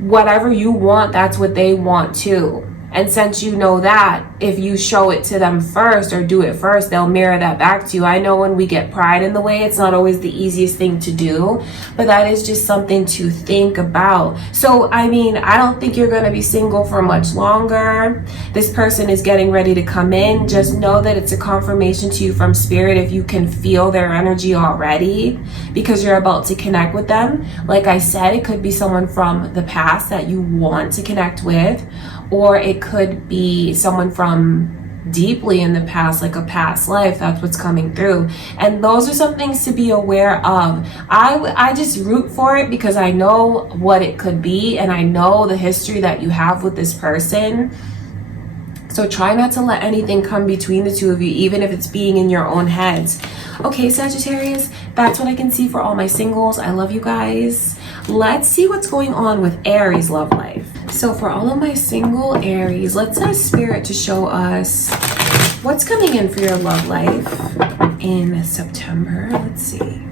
whatever you want, that's what they want too. And since you know that, if you show it to them first or do it first, they'll mirror that back to you. I know when we get pride in the way, it's not always the easiest thing to do, but that is just something to think about. So, I mean, I don't think you're going to be single for much longer. This person is getting ready to come in. Just know that it's a confirmation to you from spirit if you can feel their energy already, because you're about to connect with them. Like I said, it could be someone from the past that you want to connect with, or it could be someone from deeply in the past, like a past life. That's what's coming through. And those are some things to be aware of. I just root for it because I know what it could be, and I know the history that you have with this person. So try not to let anything come between the two of you, even if it's being in your own heads. Okay, Sagittarius, that's what I can see for all my singles. I love you guys. Let's see what's going on with Aries love life. So for all of my single Aries, let's ask Spirit to show us what's coming in for your love life in September. Let's see.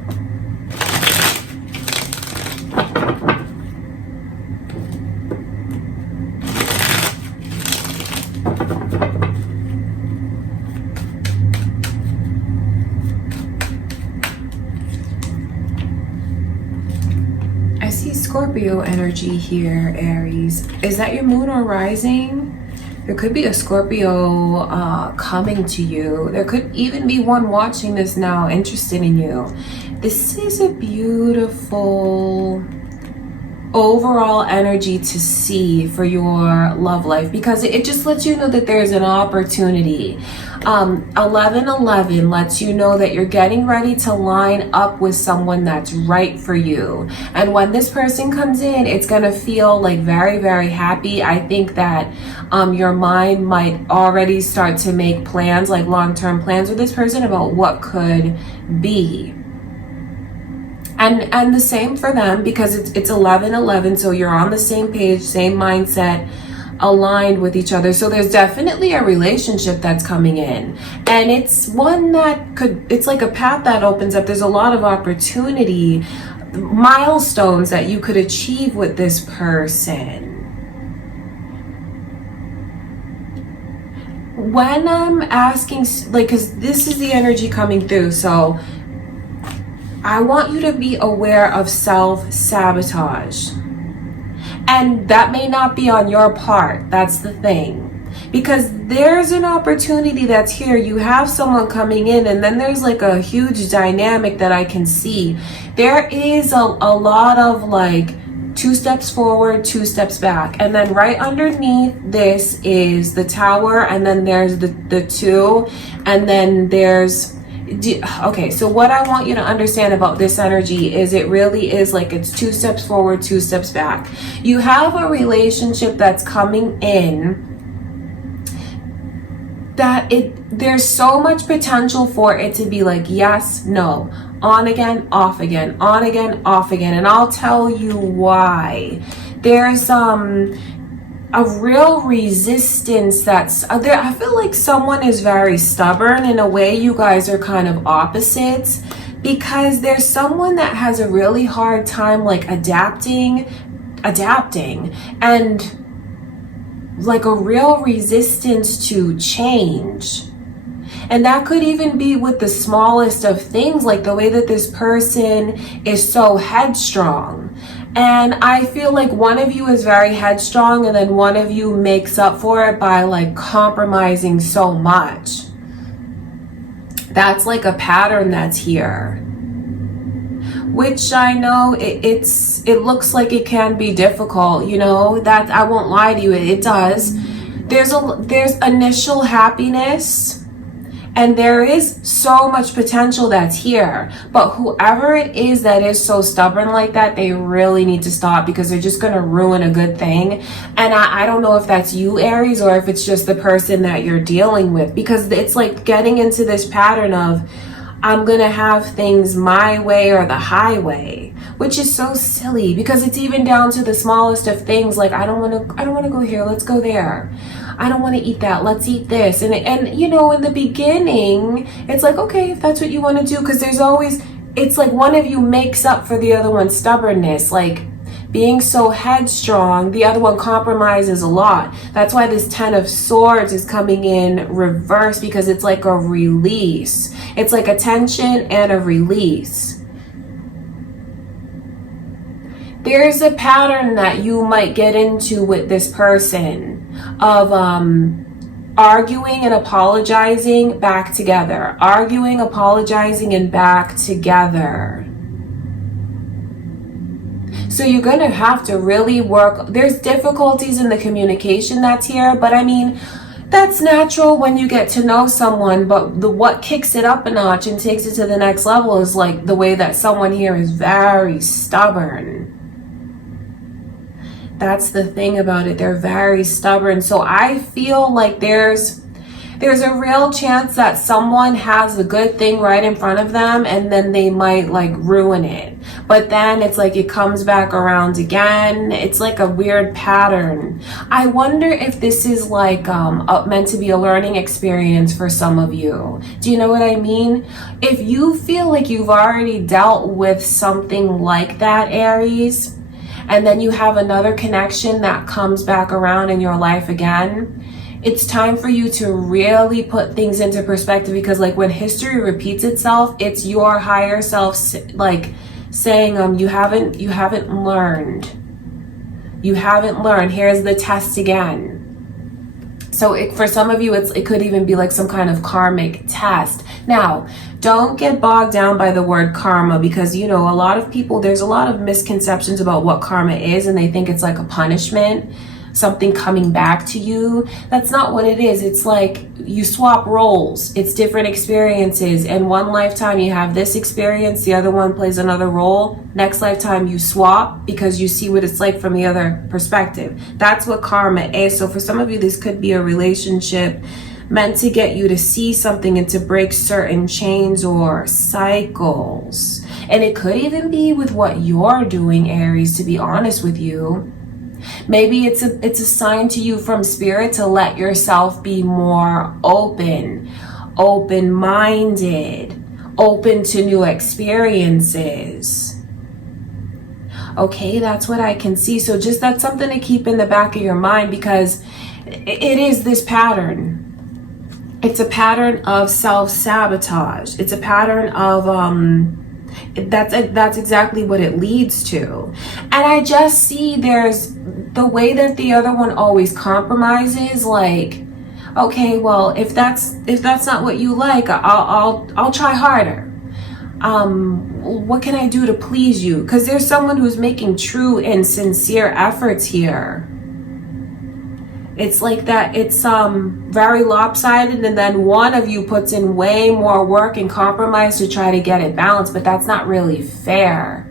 Scorpio energy here, Aries. Is that your moon or rising? There could be a Scorpio coming to you. There could even be one watching this now interested in you. This is a beautiful overall energy to see for your love life, because it just lets you know that there's an opportunity. 1111 lets you know that you're getting ready to line up with someone that's right for you, and when this person comes in, it's gonna feel like very, very happy. I think that your mind might already start to make plans, like long-term plans with this person about what could be. And the same for them, because it's 1111, so you're on the same page, same mindset, aligned with each other. So there's definitely a relationship that's coming in, and it's one that it's like a path that opens up. There's a lot of opportunity, milestones that you could achieve with this person. When I'm asking, like, because this is the energy coming through, so I want you to be aware of self-sabotage. And that may not be on your part. That's the thing. Because there's an opportunity that's here. You have someone coming in, and then there's like a huge dynamic that I can see. There is a lot of like 2 steps forward, 2 steps back. And then right underneath this is the tower, and then there's the 2, and then there's... Okay, so what I want you to understand about this energy is it really is like it's 2 steps forward, 2 steps back. You have a relationship that's coming in that there's so much potential for it to be like yes, no, on again, off again, on again, off again. And I'll tell you why. There's a real resistance that's there. I feel like someone is very stubborn. In a way, you guys are kind of opposites, because there's someone that has a really hard time like adapting, and like a real resistance to change. And that could even be with the smallest of things, like the way that this person is so headstrong. And I feel like one of you is very headstrong, and then one of you makes up for it by like compromising so much. That's like a pattern that's here, which I know it looks like it can be difficult, you know, that I won't lie to you, it does. There's initial happiness, and there is so much potential that's here. But whoever it is that is so stubborn like that, they really need to stop, because they're just going to ruin a good thing. And I don't know if that's you, Aries, or if it's just the person that you're dealing with, because it's like getting into this pattern of I'm going to have things my way or the highway, which is so silly, because it's even down to the smallest of things. Like, I don't want to go here. Let's go there. I don't want to eat that. Let's eat this. And you know, in the beginning, it's like, okay, if that's what you want to do, because there's always, it's like one of you makes up for the other one's stubbornness, like being so headstrong. The other one compromises a lot. That's why this 10 of Swords is coming in reverse, because it's like a release. It's like a tension and a release. There's a pattern that you might get into with this person of arguing and apologizing back together, arguing, apologizing, and back together. So you're going to have to really work. There's difficulties in the communication that's here, but I mean, that's natural when you get to know someone. But what kicks it up a notch and takes it to the next level is like the way that someone here is very stubborn. That's the thing about it. They're very stubborn. So I feel like there's a real chance that someone has a good thing right in front of them, and then they might like ruin it. But then it's like it comes back around again. It's like a weird pattern. I wonder if this is like meant to be a learning experience for some of you. Do you know what I mean? If you feel like you've already dealt with something like that, Aries, and then you have another connection that comes back around in your life again, it's time for you to really put things into perspective, because like when history repeats itself, it's your higher self like saying you haven't learned. You haven't learned. Here's the test again. So for some of you, it could even be like some kind of karmic test. Now, don't get bogged down by the word karma, because, you know, a lot of people, there's a lot of misconceptions about what karma is, and they think it's like a punishment, something coming back to you. That's not what it is. It's like you swap roles. It's different experiences. In one lifetime you have this experience, the other one plays another role. Next lifetime you swap because you see what it's like from the other perspective. That's what karma is. So for some of you, this could be a relationship meant to get you to see something and to break certain chains or cycles. And it could even be with what you're doing, Aries, to be honest with you. Maybe it's a sign to you from spirit to let yourself be more open-minded, open to new experiences. Okay, that's what I can see. So just that's something to keep in the back of your mind, because it is this pattern. It's a pattern of self-sabotage. It's a pattern of that's exactly what it leads to. And I just see there's the way that the other one always compromises, like, okay, well, if that's not what you like, I'll try harder. What can I do to please you? Because there's someone who's making true and sincere efforts here. It's like that, it's very lopsided, and then one of you puts in way more work and compromise to try to get it balanced, but that's not really fair.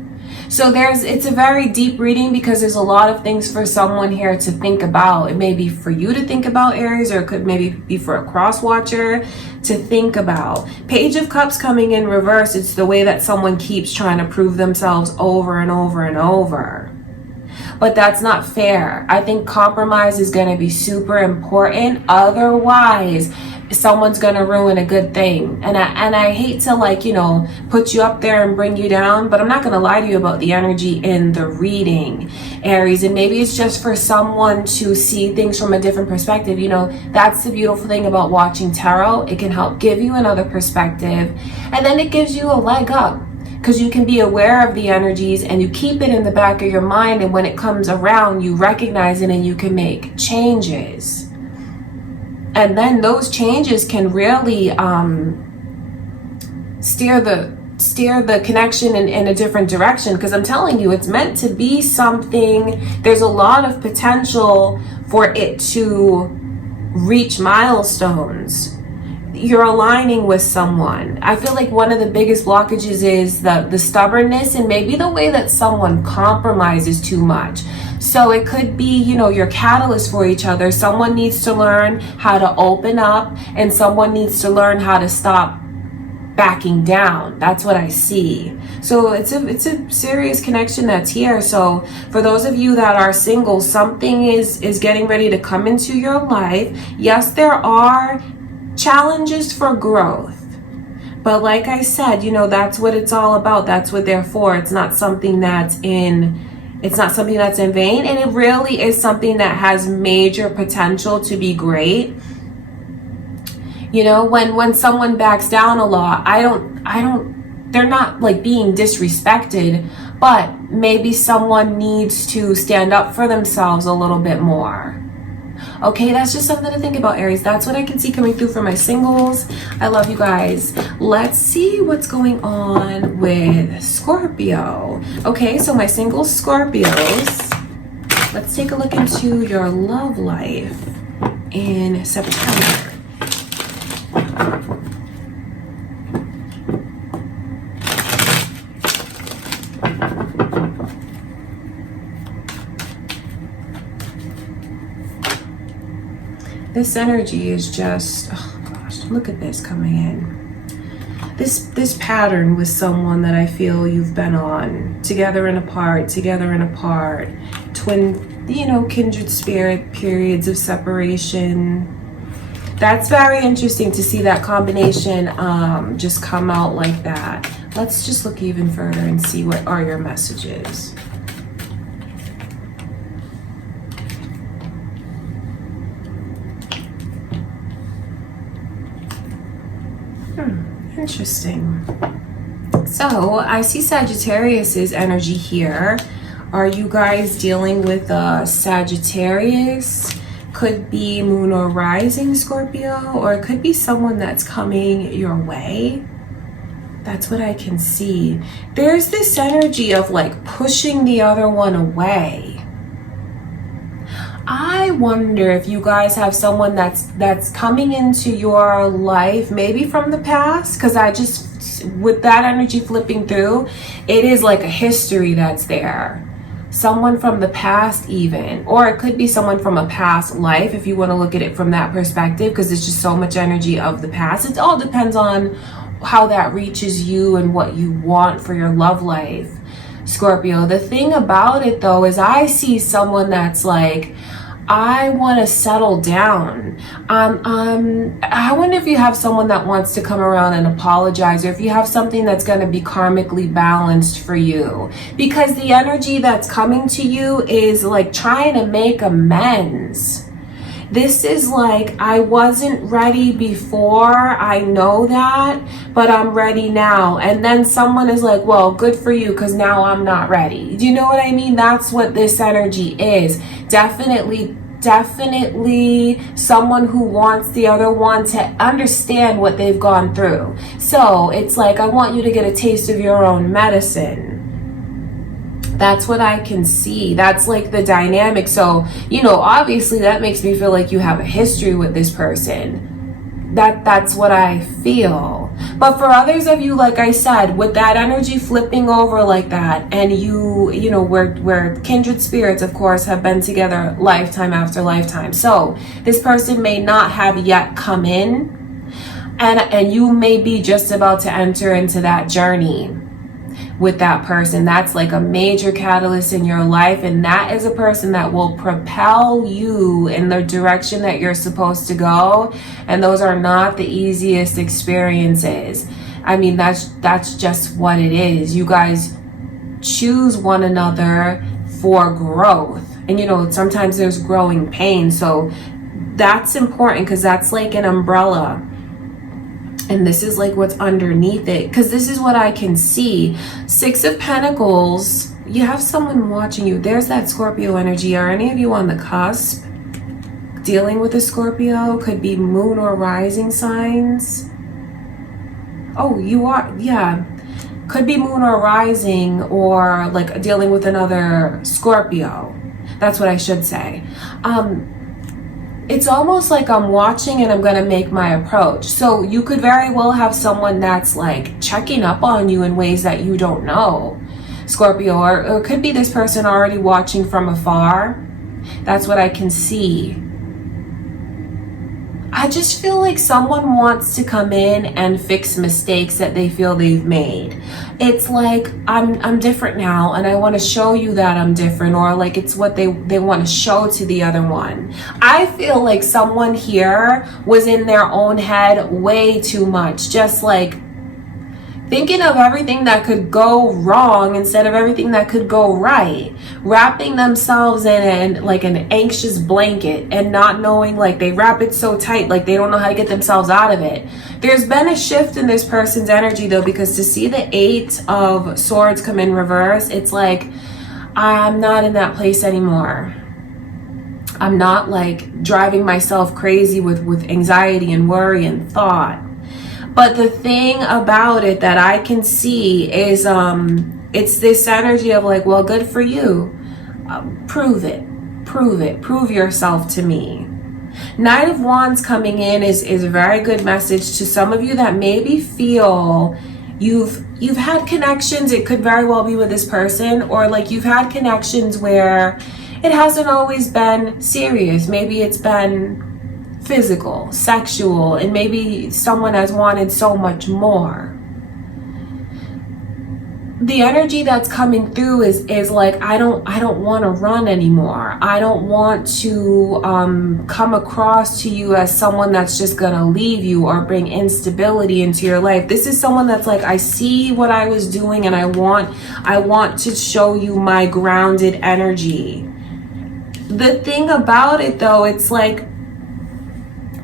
So it's a very deep reading, because there's a lot of things for someone here to think about. It may be for you to think about, Aries, or it could maybe be for a cross watcher to think about. Page of Cups coming in reverse. It's the way that someone keeps trying to prove themselves over and over and over. But that's not fair. I think compromise is going to be super important. Otherwise, someone's going to ruin a good thing. And I hate to, like, you know, put you up there and bring you down, but I'm not going to lie to you about the energy in the reading, Aries. And maybe it's just for someone to see things from a different perspective. You know, that's the beautiful thing about watching tarot. It can help give you another perspective, and then it gives you a leg up, because you can be aware of the energies and you keep it in the back of your mind, and when it comes around, you recognize it and you can make changes. And then those changes can really steer the connection in a different direction, because I'm telling you, it's meant to be something. There's a lot of potential for it to reach milestones. You're aligning with someone. I feel like one of the biggest blockages is the stubbornness, and maybe the way that someone compromises too much. So it could be, you know, your catalyst for each other. Someone needs to learn how to open up, and someone needs to learn how to stop backing down. That's what I see. So it's a serious connection that's here. So for those of you that are single, something is getting ready to come into your life. Yes, there are challenges for growth, but like I said, you know, that's what it's all about. That's what they're for. It's not something that's in vain, and it really is something that has major potential to be great. You know, when someone backs down a lot, they're not like being disrespected, but maybe someone needs to stand up for themselves a little bit more. Okay, that's just something to think about, Aries. That's what I can see coming through for my singles. I love you guys. Let's see what's going on with Scorpio. Okay, so my single Scorpios, let's take a look into your love life in September. This energy is just, oh gosh, look at this coming in. This pattern with someone that I feel you've been on, together and apart, twin, you know, kindred spirit, periods of separation. That's very interesting to see that combination just come out like that. Let's just look even further and see what are your messages. Interesting. So I see Sagittarius's energy here. Are you guys dealing with Sagittarius? Could be moon or rising Scorpio, or it could be someone that's coming your way. That's what I can see. There's this energy of like pushing the other one away. I wonder if you guys have someone that's coming into your life, maybe from the past, because I just, with that energy flipping through, it is like a history that's there. Someone from the past even, or it could be someone from a past life if you want to look at it from that perspective, because there's just so much energy of the past. It all depends on how that reaches you and what you want for your love life, Scorpio. The thing about it though is I see someone that's like, I want to settle down. I wonder if you have someone that wants to come around and apologize, or if you have something that's going to be karmically balanced for you, because the energy that's coming to you is like trying to make amends. This is like, I wasn't ready before, I know that, but I'm ready now. And then someone is like, well, good for you, because now I'm not ready. Do you know what I mean? That's what this energy is. Definitely someone who wants the other one to understand what they've gone through. So it's like, I want you to get a taste of your own medicine. That's what I can see. That's like the dynamic. So, you know, obviously that makes me feel like you have a history with this person. That's what I feel. But for others of you, like I said, with that energy flipping over like that, and you know, we're kindred spirits, of course, have been together lifetime after lifetime. So this person may not have yet come in, and you may be just about to enter into that journey with that person. That's like a major catalyst in your life, and that is a person that will propel you in the direction that you're supposed to go. And those are not the easiest experiences. I mean, that's just what it is. You guys choose one another for growth, and you know, sometimes there's growing pain, so that's important, because that's like an umbrella. And this is like what's underneath it, because this is what I can see. Six of Pentacles, you have someone watching you. There's that Scorpio energy. Are any of you on the cusp dealing with a Scorpio? Could be moon or rising signs. Oh, you are, yeah. Could be moon or rising, or like dealing with another Scorpio. That's what I should say. It's almost like I'm watching and I'm going to make my approach. So you could very well have someone that's like checking up on you in ways that you don't know, Scorpio, or it could be this person already watching from afar. That's what I can see. I just feel like someone wants to come in and fix mistakes that they feel they've made. It's like, I'm different now, and I want to show you that I'm different, or like it's what they want to show to the other one. I feel like someone here was in their own head way too much, just like thinking of everything that could go wrong instead of everything that could go right, wrapping themselves in like an anxious blanket and not knowing, like they wrap it so tight, like they don't know how to get themselves out of it. There's been a shift in this person's energy though, because to see the Eight of Swords come in reverse, it's like, I'm not in that place anymore. I'm not like driving myself crazy with anxiety and worry and thought. But the thing about it that I can see is it's this energy of like, well, good for you. Prove yourself to me. Knight of Wands coming in is a very good message to some of you that maybe feel you've had connections. It could very well be with this person, or like you've had connections where it hasn't always been serious. Maybe it's been physical, sexual, and maybe someone has wanted so much more. The energy that's coming through is like, I don't want to run anymore. I don't want to come across to you as someone that's just gonna leave you or bring instability into your life. This is someone that's like, I see what I was doing, and I want to show you my grounded energy. The thing about it though, it's like,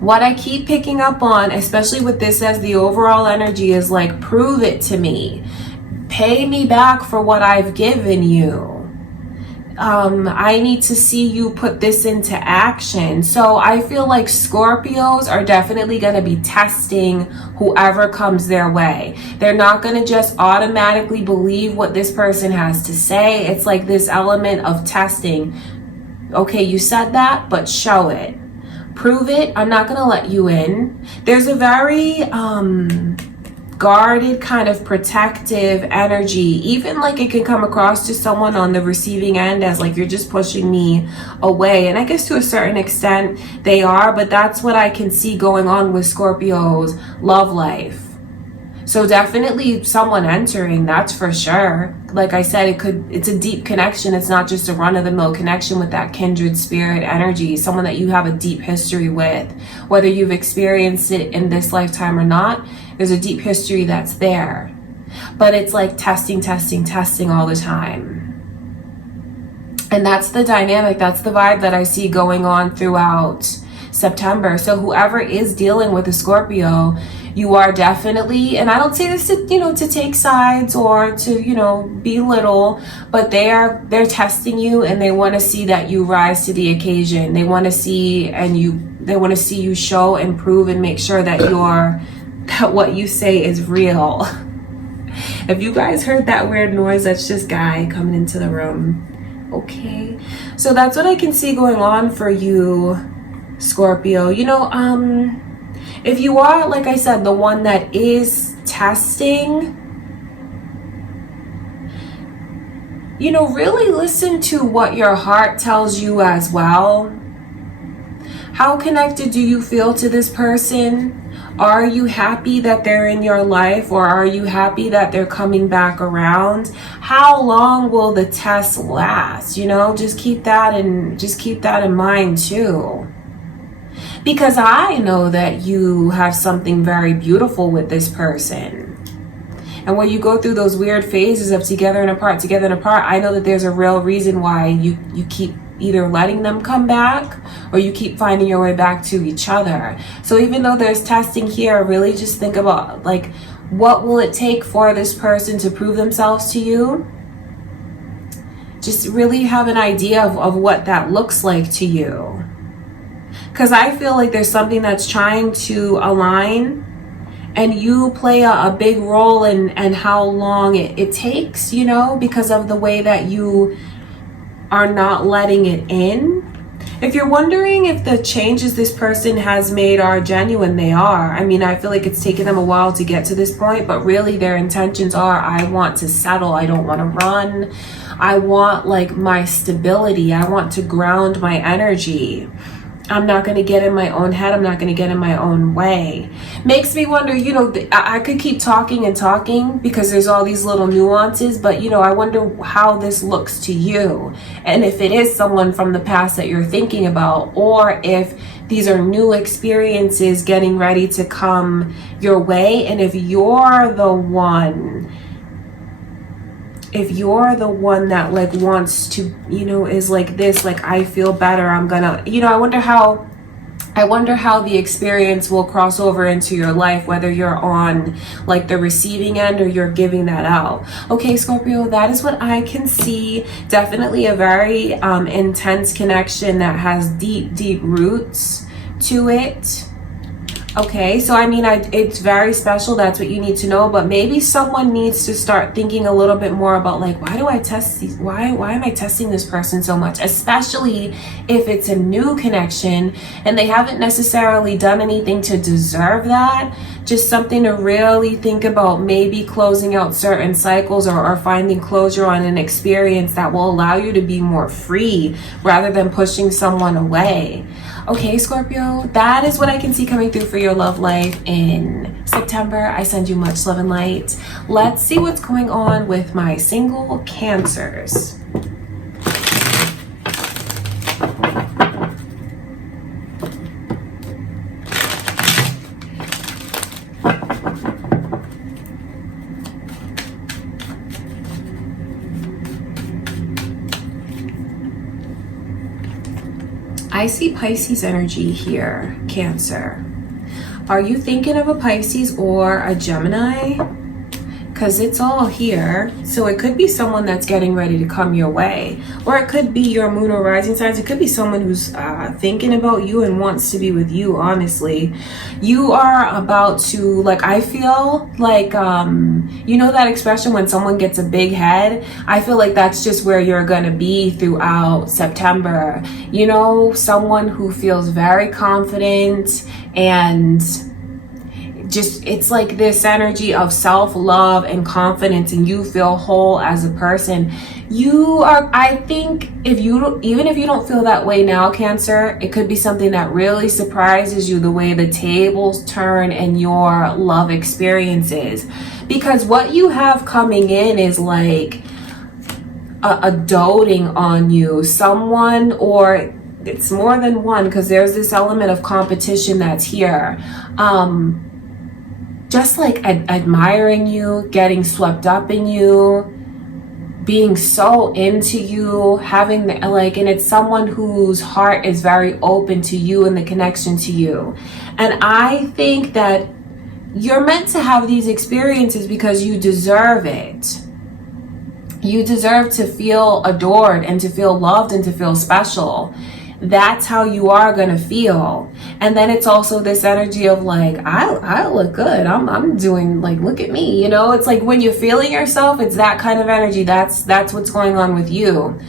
what I keep picking up on, especially with this as the overall energy, is like, prove it to me. pay me back for what I've given you. I need to see you put this into action. So I feel like Scorpios are definitely going to be testing whoever comes their way. They're not going to just automatically believe what this person has to say. It's like this element of testing. Okay, you said that, but show it. Prove it. I'm not going to let you in. There's a very guarded kind of protective energy. Even like it can come across to someone on the receiving end as like, you're just pushing me away. And I guess to a certain extent they are, but that's what I can see going on with Scorpio's love life. So definitely someone entering, that's for sure. Like I said, it's a deep connection. It's not just a run-of-the-mill connection with that kindred spirit energy, someone that you have a deep history with. Whether you've experienced it in this lifetime or not, there's a deep history that's there. But it's like testing all the time. And that's the dynamic, that's the vibe that I see going on throughout September. So whoever is dealing with a Scorpio, you are definitely, and I don't say this to, to take sides or to, belittle, but they're testing you, and they want to see that you rise to the occasion. They want to see you show and prove and make sure that that what you say is real. If you guys heard that weird noise, that's just Guy coming into the room. Okay, so that's what I can see going on for you, Scorpio. If you are, like I said, the one that is testing, really listen to what your heart tells you as well. How connected do you feel to this person? Are you happy that they're in your life, or are you happy that they're coming back around? How long will the test last? Just keep that in mind too. Because I know that you have something very beautiful with this person. And when you go through those weird phases of together and apart, I know that there's a real reason why you keep either letting them come back, or you keep finding your way back to each other. So even though there's testing here, really just think about, like, what will it take for this person to prove themselves to you? Just really have an idea of what that looks like to you. Because I feel like there's something that's trying to align, and you play a big role in how long it takes, because of the way that you are not letting it in. If you're wondering if the changes this person has made are genuine, they are. I mean, I feel like it's taken them a while to get to this point, but really their intentions are, I want to settle. I don't want to run. I want like my stability. I want to ground my energy. I'm not going to get in my own head. I'm not going to get in my own way. Makes me wonder, I could keep talking and talking because there's all these little nuances, but, I wonder how this looks to you. And if it is someone from the past that you're thinking about, or if these are new experiences getting ready to come your way. And if you're the one that like wants to, is like this, like, I feel better, I'm gonna, I wonder how the experience will cross over into your life, whether you're on like the receiving end or you're giving that out. Okay, Scorpio, that is what I can see. Definitely a very intense connection that has deep roots to it. Okay, so I mean, it's very special. That's what you need to know. But maybe someone needs to start thinking a little bit more about, like, why do I test these? Why am I testing this person so much? Especially if it's a new connection and they haven't necessarily done anything to deserve that. Just something to really think about, maybe closing out certain cycles or finding closure on an experience that will allow you to be more free rather than pushing someone away. Okay, Scorpio, that is what I can see coming through for your love life in September. I send you much love and light. Let's see what's going on with my single Cancers. I see Pisces energy here, Cancer. Are you thinking of a Pisces or a Gemini? because it's all here. So it could be someone that's getting ready to come your way, or it could be your moon or rising signs. It could be someone who's thinking about you and wants to be with you. Honestly, you are about to, like, I feel like you know that expression when someone gets a big head? I feel like that's just where you're gonna be throughout September. You know, someone who feels very confident, and just, it's like this energy of self-love and confidence, and you feel whole as a person. You are, I think, even if you don't feel that way now, Cancer, it could be something that really surprises you, the way the tables turn in your love experiences. Because what you have coming in is like a doting on you, someone, or it's more than one, because there's this element of competition that's here. Just like admiring you, getting swept up in you, being so into you, having the, like, and it's someone whose heart is very open to you and the connection to you. And I think that you're meant to have these experiences because you deserve it. You deserve to feel adored and to feel loved and to feel special. That's how you are gonna feel. And then it's also this energy of like, I look good, I'm doing, like, look at me, you know. It's like when you're feeling yourself, it's that kind of energy. That's what's going on with you.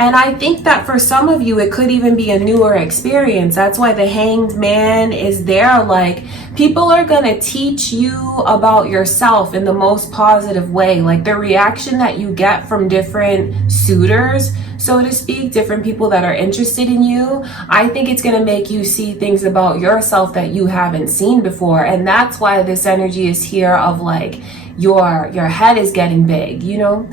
And I think that for some of you, it could even be a newer experience. That's why the Hanged Man is there. Like, people are gonna teach you about yourself in the most positive way. Like, the reaction that you get from different suitors, so to speak, different people that are interested in you, I think it's gonna make you see things about yourself that you haven't seen before. And that's why this energy is here of like, your head is getting big, you know?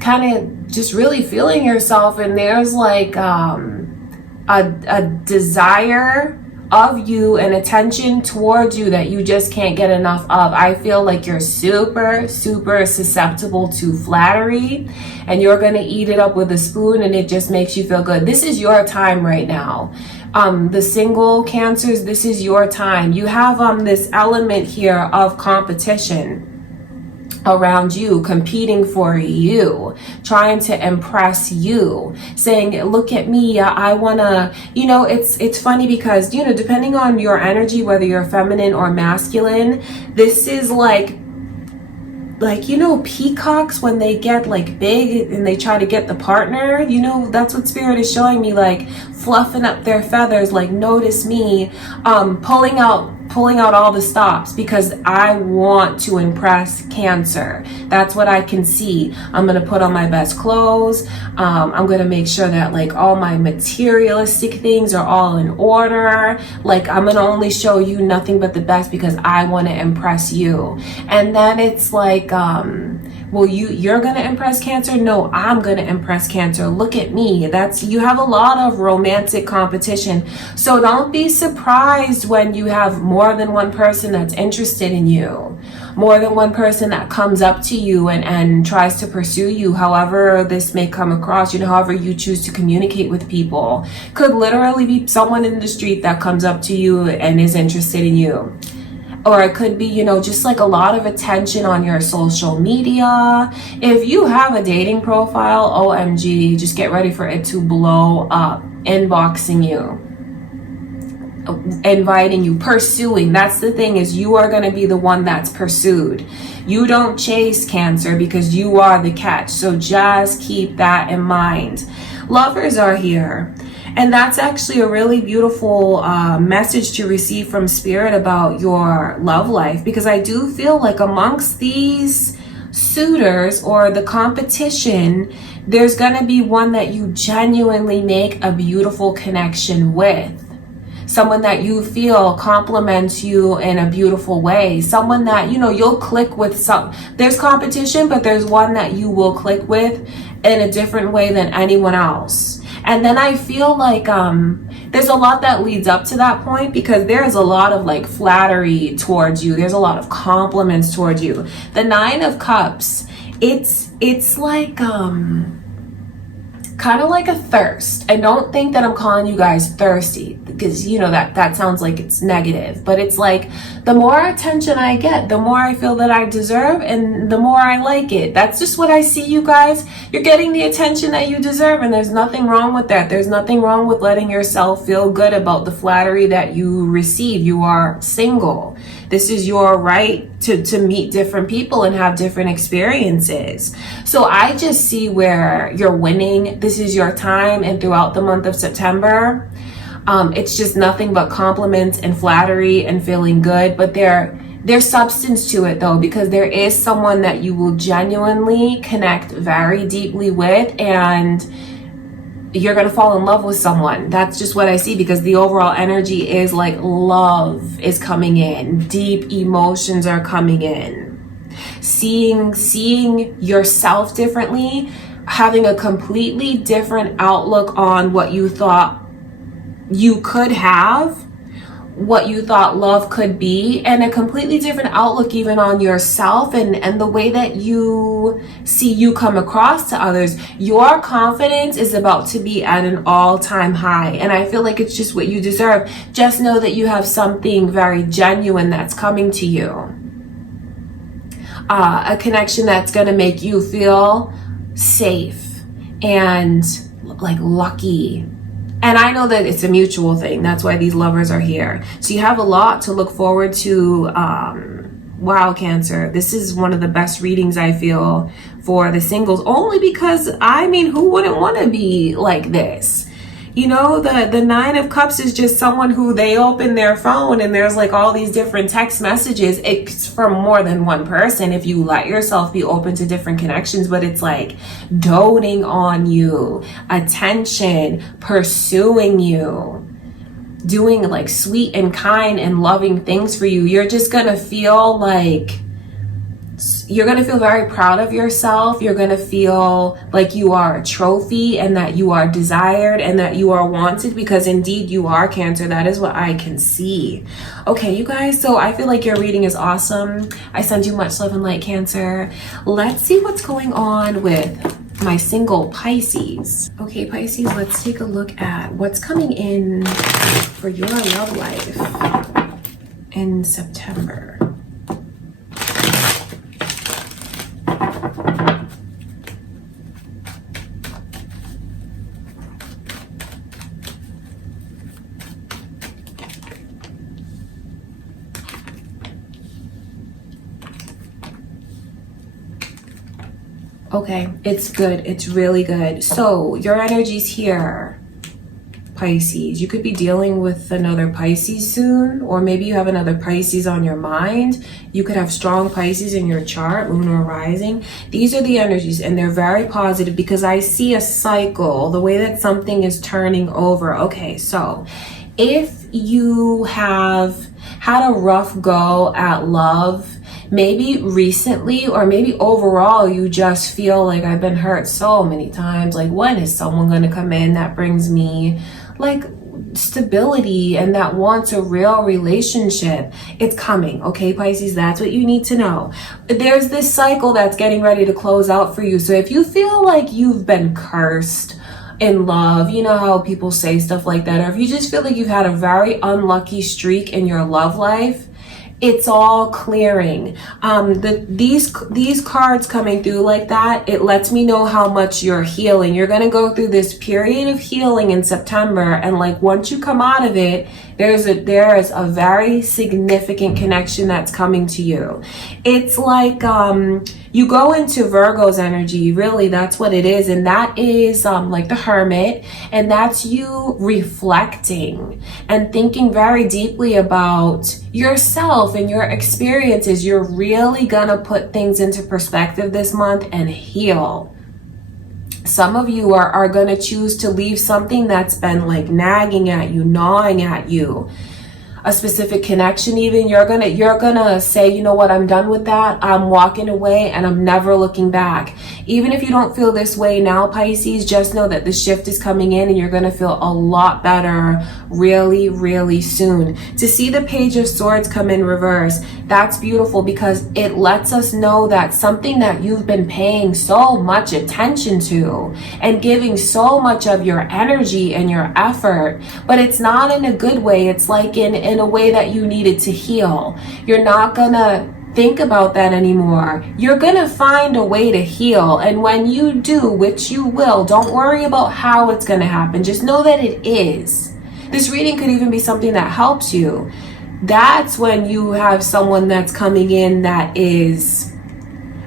Kind of just really feeling yourself, and there's like a desire of you and attention towards you that you just can't get enough of. I feel like you're super susceptible to flattery, and you're gonna eat it up with a spoon, and it just makes you feel good. This is your time right now. The single Cancers, this is your time. You have this element here of competition around you, competing for you, trying to impress you, saying, look at me, I wanna, you know. It's funny because, you know, depending on your energy, whether you're feminine or masculine, this is like, you know, peacocks when they get like big and they try to get the partner, you know, that's what Spirit is showing me, like fluffing up their feathers, like, notice me, pulling out all the stops because I want to impress Cancer. That's what I can see. I'm gonna put on my best clothes. I'm gonna make sure that like all my materialistic things are all in order. Like, I'm gonna only show you nothing but the best because I want to impress you. And then it's like, well, you're gonna impress Cancer? No, I'm gonna impress Cancer. Look at me. That's, you have a lot of romantic competition. So don't be surprised when you have more than one person that's interested in you, more than one person that comes up to you and tries to pursue you, however this may come across, you know, however you choose to communicate with people. Could literally be someone in the street that comes up to you and is interested in you. Or it could be, you know, just like a lot of attention on your social media. If you have a dating profile, OMG, just get ready for it to blow up. Inboxing you, inviting you, pursuing. That's the thing, is you are going to be the one that's pursued. You don't chase, Cancer, because you are the catch. So just keep that in mind. Lovers are here. And that's actually a really beautiful message to receive from Spirit about your love life, because I do feel like amongst these suitors or the competition, there's gonna be one that you genuinely make a beautiful connection with. Someone that you feel compliments you in a beautiful way. Someone that, you know, you'll click with. There's competition, but there's one that you will click with in a different way than anyone else. And then I feel like there's a lot that leads up to that point, because there's a lot of like flattery towards you. There's a lot of compliments towards you. The Nine of Cups, it's like kind of like a thirst. And don't think that I'm calling you guys thirsty, because you know that sounds like it's negative, but it's like the more attention I get, the more I feel that I deserve, and the more I like it. That's just what I see, you guys. You're getting the attention that you deserve, and there's nothing wrong with that. There's nothing wrong with letting yourself feel good about the flattery that you receive. You are single. This is your right to meet different people and have different experiences. So I just see where you're winning. This is your time, and throughout the month of September, it's just nothing but compliments and flattery and feeling good. But there's substance to it though, because there is someone that you will genuinely connect very deeply with, and you're gonna fall in love with someone. That's just what I see, because the overall energy is like love is coming in, deep emotions are coming in, seeing yourself differently, having a completely different outlook on what you thought you could have, what you thought love could be, and a completely different outlook even on yourself and the way that you see you come across to others. Your confidence is about to be at an all-time high, and I feel like it's just what you deserve. Just know that you have something very genuine that's coming to you, a connection that's going to make you feel safe and like lucky. And I know that it's a mutual thing. That's why these lovers are here. So you have a lot to look forward to. Wow, Cancer. This is one of the best readings I feel for the singles, only because, I mean, who wouldn't want to be like this? You know, the Nine of Cups is just someone who they open their phone and there's like all these different text messages. It's from more than one person if you let yourself be open to different connections, but it's like doting on you, attention, pursuing you, doing like sweet and kind and loving things for you. You're just gonna feel like, you're going to feel very proud of yourself. You're going to feel like you are a trophy and that you are desired and that you are wanted, because indeed you are, Cancer. That is what I can see. Okay, you guys, so I feel like your reading is awesome. I send you much love and light, Cancer. Let's see what's going on with my single Pisces. Okay, Pisces, let's take a look at what's coming in for your love life in September. Okay, it's good. It's really good. So your energy's here, Pisces. You could be dealing with another Pisces soon, or maybe you have another Pisces on your mind. You could have strong Pisces in your chart, moon or rising. These are the energies, and they're very positive because I see a cycle, the way that something is turning over. Okay, so if you have had a rough go at love, maybe recently, or maybe overall, you just feel like, I've been hurt so many times. Like, when is someone going to come in that brings me like stability and that wants a real relationship? It's coming. Okay, Pisces, that's what you need to know. There's this cycle that's getting ready to close out for you. So if you feel like you've been cursed in love, you know how people say stuff like that, or if you just feel like you've had a very unlucky streak in your love life, it's all clearing. These cards coming through like that, it lets me know how much you're healing. You're going to go through this period of healing in September, and like once you come out of it, there is a very significant connection that's coming to you. It's like you go into Virgo's energy, really. That's what it is. And that is like the Hermit, and that's you reflecting and thinking very deeply about yourself and your experiences. You're really gonna put things into perspective this month and heal. Some of you are gonna choose to leave something that's been like nagging at you, gnawing at you. a specific connection even, you're gonna say, you know what, I'm done with that. I'm walking away and I'm never looking back. Even if you don't feel this way now, Pisces, just know that the shift is coming in and you're gonna feel a lot better really, really soon. To see the Page of Swords come in reverse, that's beautiful because it lets us know that something that you've been paying so much attention to and giving so much of your energy and your effort, but it's not in a good way. It's like in a way that you needed to heal. You're not gonna think about that anymore. You're gonna find a way to heal, and when you do, which you will, don't worry about how it's gonna happen. Just know that it is. This reading could even be something that helps you. That's when you have someone that's coming in that is,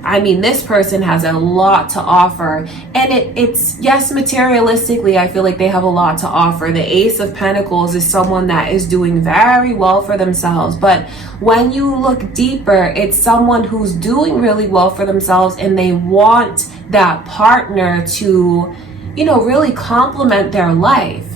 I mean, this person has a lot to offer, and it's yes, materialistically, I feel like they have a lot to offer. The Ace of Pentacles is someone that is doing very well for themselves, but when you look deeper, it's someone who's doing really well for themselves and they want that partner to, you know, really complement their life.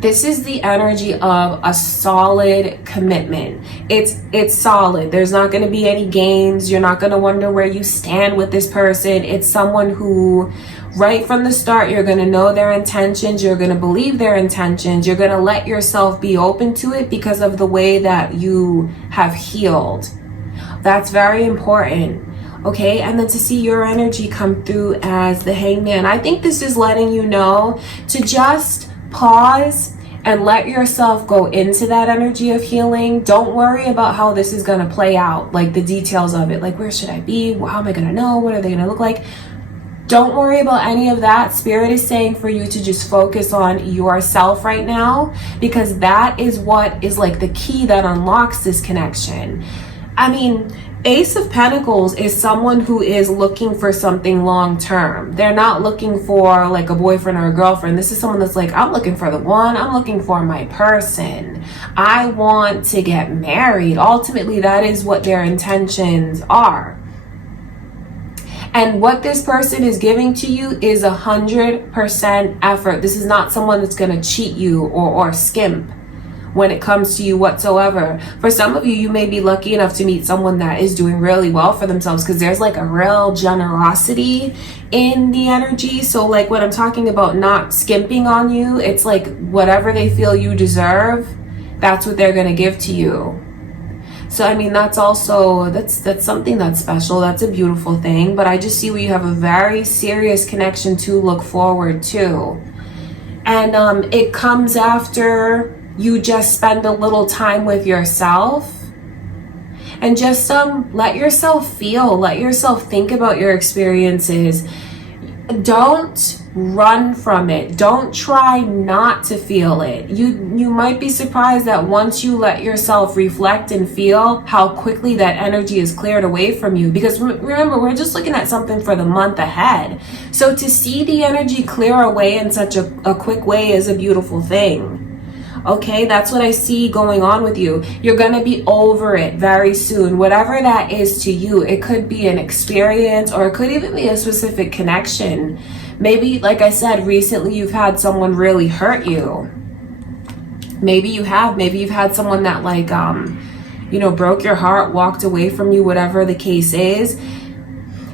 This is the energy of a solid commitment. It's solid. There's not going to be any games. You're not going to wonder where you stand with this person. It's someone who, right from the start, you're going to know their intentions. You're going to believe their intentions. You're going to let yourself be open to it because of the way that you have healed. That's very important. Okay, and then to see your energy come through as the Hangman, I think this is letting you know to just pause and let yourself go into that energy of healing. Don't worry about how this is going to play out, like the details of it, like where should I be, how am I going to know, what are they going to look like. Don't worry about any of that. Spirit is saying for you to just focus on yourself right now, because that is what is like the key that unlocks this connection. I mean, Ace of Pentacles is someone who is looking for something long term. They're not looking for like a boyfriend or a girlfriend. This is someone that's like, I'm looking for the one. I'm looking for my person. I want to get married. Ultimately, that is what their intentions are. And what this person is giving to you is 100% effort. This is not someone that's going to cheat you or skimp when it comes to you whatsoever. For some of you, you may be lucky enough to meet someone that is doing really well for themselves, because there's like a real generosity in the energy. So like when I'm talking about not skimping on you, it's like whatever they feel you deserve, that's what they're going to give to you. So I mean, that's also, that's something that's special. That's a beautiful thing. But I just see where you have a very serious connection to look forward to. And it comes after you just spend a little time with yourself and just let yourself feel, let yourself think about your experiences. Don't run from it. Don't try not to feel it. You might be surprised that once you let yourself reflect and feel, how quickly that energy is cleared away from you. Because remember, we're just looking at something for the month ahead. So to see the energy clear away in such a quick way is a beautiful thing. Okay, that's what I see going on with you. You're going to be over it very soon. Whatever that is to you, it could be an experience or it could even be a specific connection. Maybe, like I said, recently you've had someone really hurt you. Maybe you've had someone that like, you know, broke your heart, walked away from you, whatever the case is.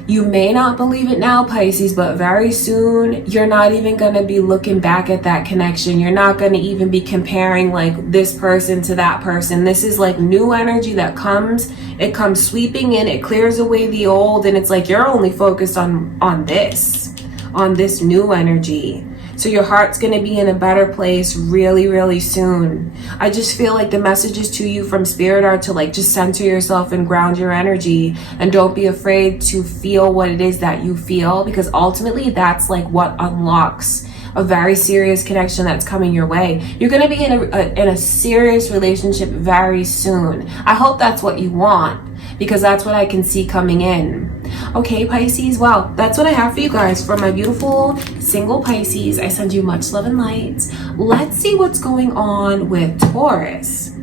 You may not believe it now, Pisces, but very soon you're not even going to be looking back at that connection. You're not going to even be comparing like this person to that person. This is like new energy that comes. It comes sweeping in. It clears away the old. And it's like you're only focused on this new energy. So your heart's going to be in a better place really, really soon. I just feel like the messages to you from Spirit are to like just center yourself and ground your energy, and don't be afraid to feel what it is that you feel, because ultimately that's like what unlocks a very serious connection that's coming your way. You're going to be in a serious relationship very soon. I hope that's what you want, because that's what I can see coming in. Okay, Pisces, well, that's what I have for you guys. For my beautiful single Pisces, I send you much love and light. Let's see what's going on with Taurus.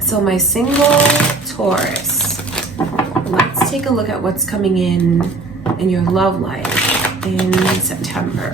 So my single Taurus, let's take a look at what's coming in your love life in September.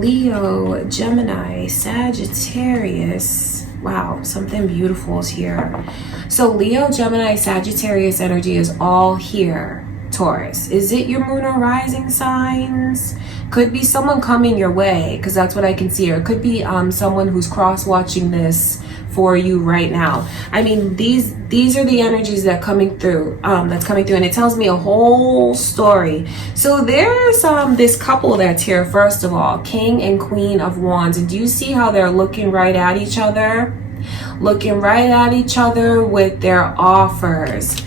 Leo, Gemini, Sagittarius. Wow, something beautiful is here. So Leo, Gemini, Sagittarius energy is all here. Taurus, is it your moon or rising signs? Could be someone coming your way, because that's what I can see. Or it could be someone who's cross-watching this for you right now. I mean, these are the energies that coming through, and it tells me a whole story. So there's this couple that's here. First of all, King and Queen of Wands, and do you see how they're looking right at each other? Looking right at each other with their offers.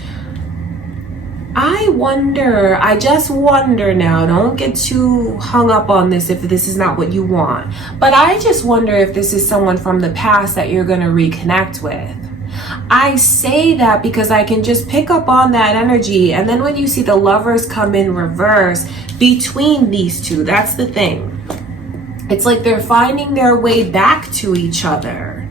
I just wonder now, don't get too hung up on this if this is not what you want, but I just wonder if this is someone from the past that you're going to reconnect with. I say that because I can just pick up on that energy, and then when you see the Lovers come in reverse between these two, that's the thing. It's like they're finding their way back to each other.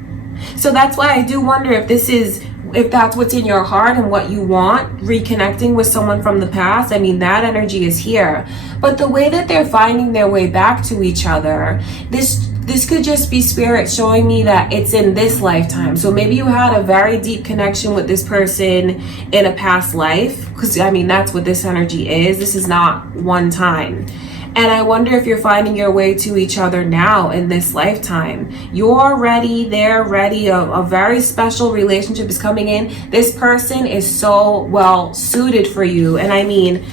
So that's why I do wonder if that's what's in your heart and what you want, reconnecting with someone from the past. I mean, that energy is here. But the way that they're finding their way back to each other, this could just be spirit showing me that it's in this lifetime. So maybe you had a very deep connection with this person in a past life, because I mean, that's what this energy is. This is not one time. And I wonder if you're finding your way to each other now in this lifetime. You're ready, they're ready, a very special relationship is coming in. This person is so well suited for you. And I mean,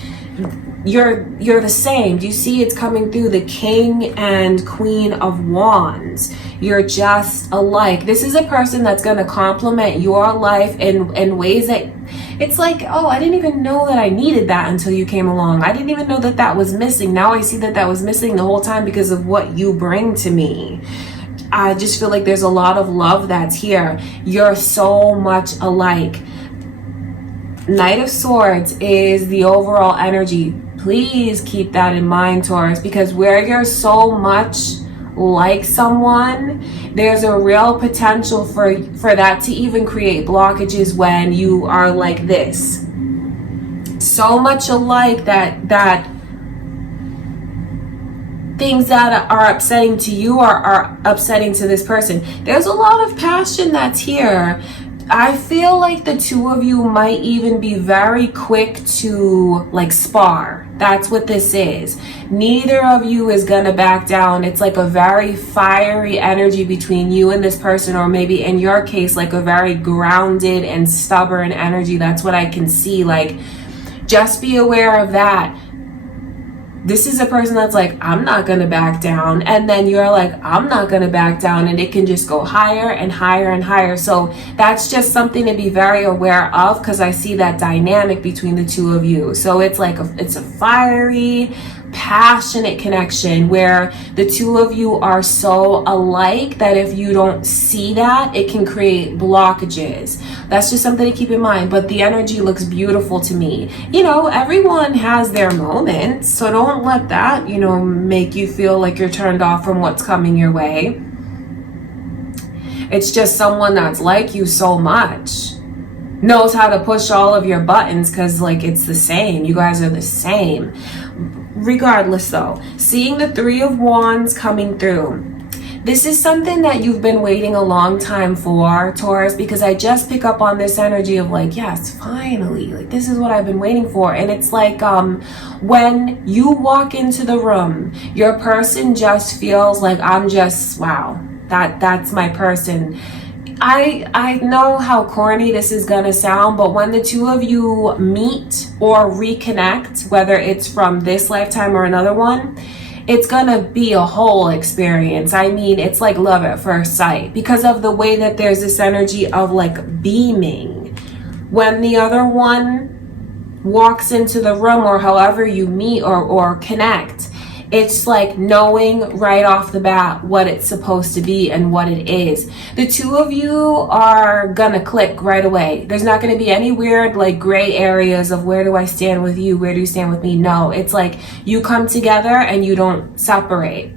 you're the same. Do you see it's coming through? The King and Queen of Wands. You're just alike. This is a person that's going to complement your life in ways that it's like, oh, I didn't even know that I needed that until you came along. I didn't even know that that was missing. Now I see that that was missing the whole time because of what you bring to me. I just feel like there's a lot of love that's here. You're so much alike. Knight of Swords is the overall energy. Please keep that in mind, Taurus, because where you're so much like someone, there's a real potential for that to even create blockages when you are like this. So much alike that things that are upsetting to you are upsetting to this person. There's a lot of passion that's here. I feel like the two of you might even be very quick to like spar. That's what this is. Neither of you is gonna back down. It's like a very fiery energy between you and this person, or maybe in your case, like a very grounded and stubborn energy. That's what I can see. Like, just be aware of that. This is a person that's like, I'm not going to back down. And then you're like, I'm not going to back down. And it can just go higher and higher and higher. So that's just something to be very aware of, because I see that dynamic between the two of you. So it's like, it's a fiery, passionate connection where the two of you are so alike that if you don't see that, it can create blockages. That's just something to keep in mind. But the energy looks beautiful to me. You know, everyone has their moments, so don't let that, you know, make you feel like you're turned off from what's coming your way. It's just someone that's like you so much, knows how to push all of your buttons, because like it's the same. You guys are the same. Regardless though, seeing the Three of Wands coming through, this is something that you've been waiting a long time for, Taurus, because I just pick up on this energy of like, yes, finally, like this is what I've been waiting for. And it's like when you walk into the room, your person just feels like, I'm just, wow, that's my person. I know how corny this is gonna sound, but when the two of you meet or reconnect, whether it's from this lifetime or another one, it's gonna be a whole experience. I mean, it's like love at first sight, because of the way that there's this energy of like beaming. When the other one walks into the room, or however you meet or connect, it's like knowing right off the bat what it's supposed to be and what it is. The two of you are gonna click right away. There's not gonna be any weird like gray areas of where do I stand with you, where do you stand with me? No, it's like you come together and you don't separate.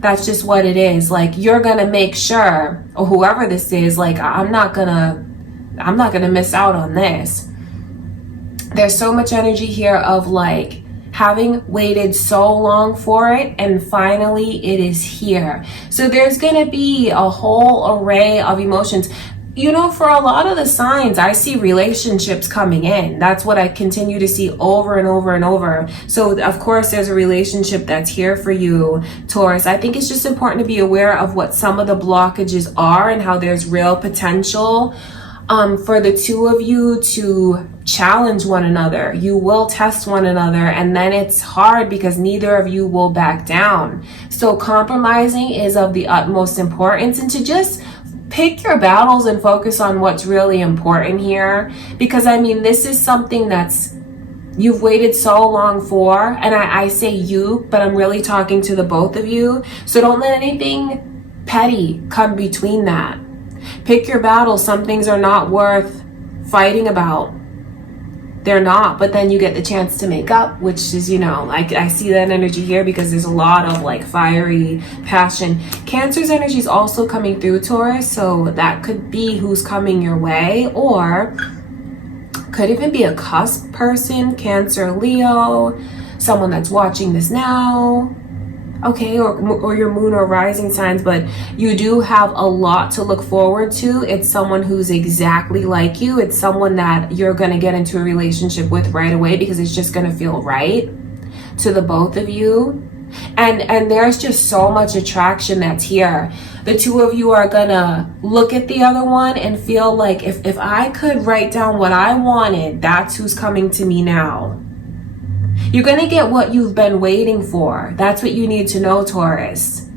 That's just what it is. Like you're gonna make sure, or whoever this is, like I'm not gonna miss out on this. There's so much energy here of like having waited so long for it, and finally it is here. So there's going to be a whole array of emotions. You know, for a lot of the signs, I see relationships coming in. That's what I continue to see over and over and over. So of course there's a relationship that's here for you, Taurus. I think it's just important to be aware of what some of the blockages are and how there's real potential for the two of you to challenge one another. You will test one another, and then it's hard because neither of you will back down. So compromising is of the utmost importance, and to just pick your battles and focus on what's really important here. Because I mean, this is something that's you've waited so long for, and I say you, but I'm really talking to the both of you. So don't let anything petty come between that. Pick your battles. Some things are not worth fighting about. They're not, but then you get the chance to make up, which is, you know, I see that energy here because there's a lot of like fiery passion. Cancer's energy is also coming through, Taurus, so that could be who's coming your way, or could even be a cusp person, Cancer, Leo, someone that's watching this now. Okay, or your moon or rising signs, but you do have a lot to look forward to. It's someone who's exactly like you. It's someone that you're going to get into a relationship with right away because it's just going to feel right to the both of you. And there's just so much attraction that's here. The two of you are going to look at the other one and feel like if I could write down what I wanted, that's who's coming to me now. You're going to get what you've been waiting for. That's what you need to know, Taurus.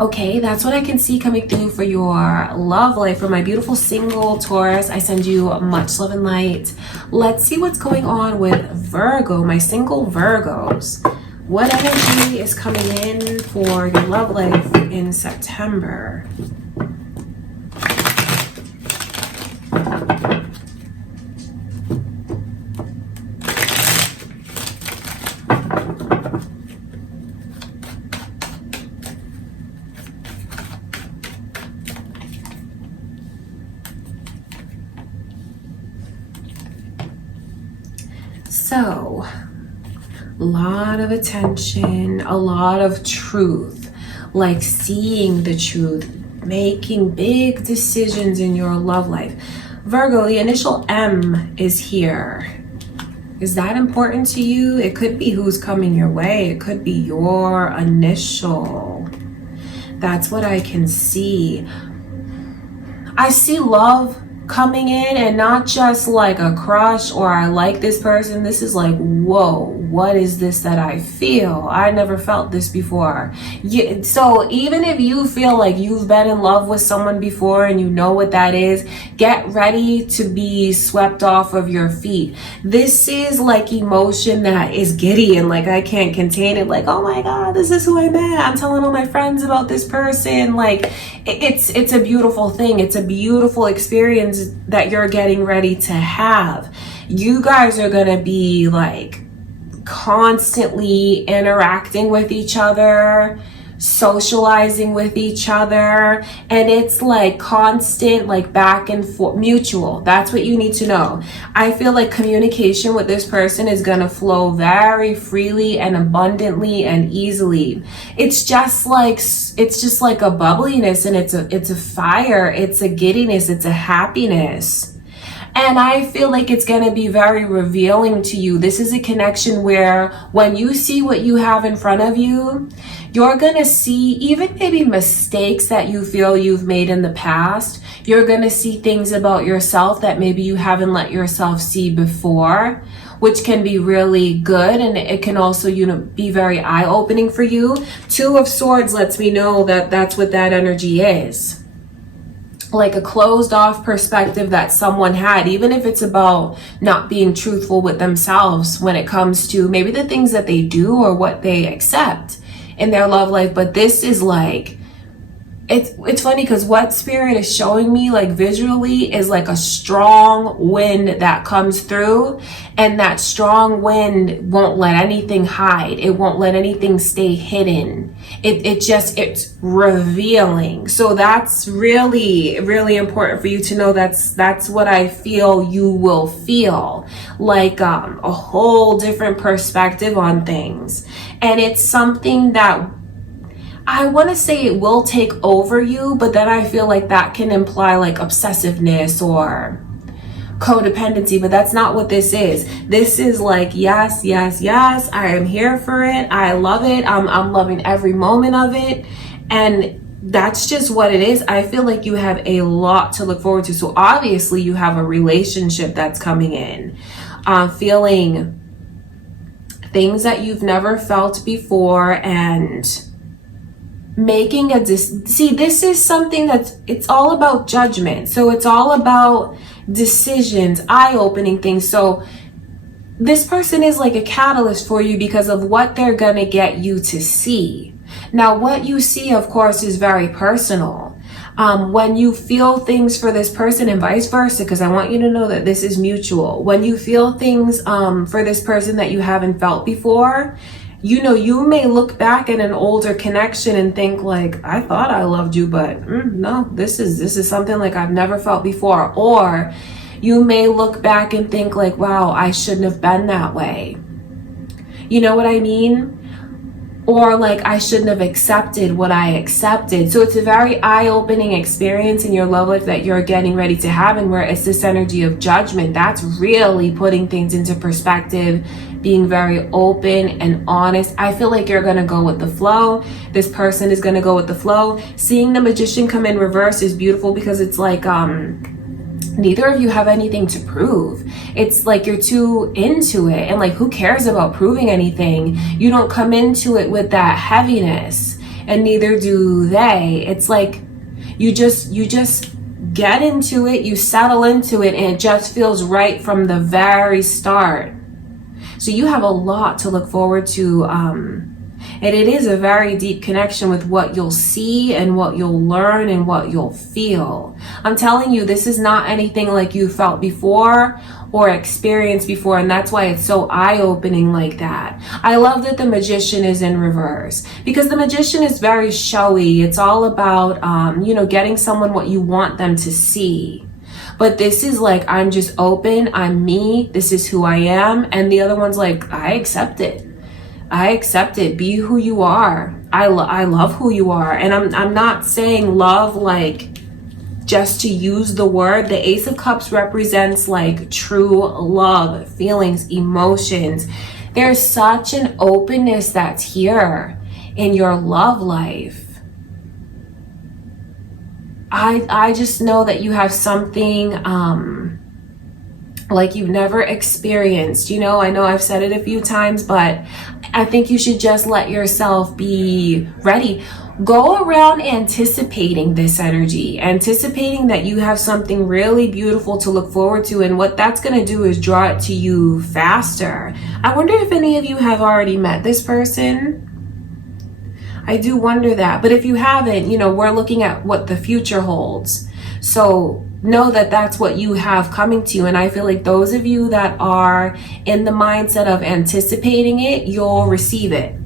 Okay, that's what I can see coming through for your love life. For my beautiful single Taurus, I send you much love and light. Let's see what's going on with Virgo, my single Virgos. What energy is coming in for your love life in September? So, a lot of attention, a lot of truth, like seeing the truth, making big decisions in your love life. Virgo, the initial M is here. Is that important to you? It could be who's coming your way. It could be your initial. That's what I can see. I see love coming in, and not just like a crush or I like this person. This is like, whoa, what is this that I feel? I never felt this before. So even if you feel like you've been in love with someone before and you know what that is, get ready to be swept off of your feet. This is like emotion that is giddy and like I can't contain it. Like, oh my God, this is who I met. I'm telling all my friends about this person. Like, it's a beautiful thing. It's a beautiful experience that you're getting ready to have. You guys are gonna be like constantly interacting with each other, socializing with each other, and it's like constant, like back and forth, mutual. That's what you need to know. I feel like communication with this person is gonna flow very freely and abundantly and easily. It's just like a bubbliness, and it's a fire, it's a giddiness, it's a happiness. And I feel like it's going to be very revealing to you. This is a connection where when you see what you have in front of you, you're going to see even maybe mistakes that you feel you've made in the past. You're going to see things about yourself that maybe you haven't let yourself see before, which can be really good. And it can also, be very eye-opening for you. Two of Swords lets me know that that's what that energy is. Like a closed off perspective that someone had, even if it's about not being truthful with themselves when it comes to maybe the things that they do or what they accept in their love life. But this is like it's funny because what Spirit is showing me, like visually, is like a strong wind that comes through, and that strong wind won't let anything hide. It won't let anything stay hidden. It's revealing. So that's really, really important for you to know. That's what I feel you will feel, like a whole different perspective on things. And it's something that I want to say it will take over you, but then I feel like that can imply like obsessiveness or codependency, but that's not what this is. This is like, yes, yes, yes, I am here for it. I love it. I'm loving every moment of it. And that's just what it is. I feel like you have a lot to look forward to. So obviously you have a relationship that's coming in, feeling things that you've never felt before, and making see, this is something it's all about judgment. So it's all about decisions, eye-opening things. So this person is like a catalyst for you because of what they're gonna get you to see. Now, what you see, of course, is very personal. When you feel things for this person and vice versa, because I want you to know that this is mutual. When you feel things for this person that you haven't felt before, you know, you may look back at an older connection and think like, I thought I loved you, but no, this is something like I've never felt before. Or you may look back and think like, wow, I shouldn't have been that way. You know what I mean? Or like, I shouldn't have accepted what I accepted. So it's a very eye-opening experience in your love life that you're getting ready to have, and where it's this energy of judgment. That's really putting things into perspective, being very open and honest. I feel like you're going to go with the flow. This person is going to go with the flow. Seeing the Magician come in reverse is beautiful because it's like, neither of you have anything to prove. It's like you're too into it, and like, who cares about proving anything? You don't come into it with that heaviness, and neither do they. It's like you just get into it, you settle into it, and it just feels right from the very start. So you have a lot to look forward to, and it is a very deep connection with what you'll see and what you'll learn and what you'll feel. I'm telling you, this is not anything like you felt before or experienced before, and that's why it's so eye-opening like that. I love that the Magician is in reverse, because the Magician is very showy. It's all about, you know, getting someone what you want them to see. But this is like, I'm just open, I'm me, this is who I am. And the other one's like, I accept it. I accept it. Be who you are. I love who you are. And I'm not saying love like just to use the word. The Ace of Cups represents like true love, feelings, emotions. There's such an openness that's here in your love life. I just know that you have something like you've never experienced. You know I've said it a few times, but I think you should just let yourself be ready. Go around anticipating this energy, anticipating that you have something really beautiful to look forward to, and what that's going to do is draw it to you faster. I wonder if any of you have already met this person. I do wonder that. But if you haven't, you know, we're looking at what the future holds. So know that that's what you have coming to you. And I feel like those of you that are in the mindset of anticipating it, you'll receive it.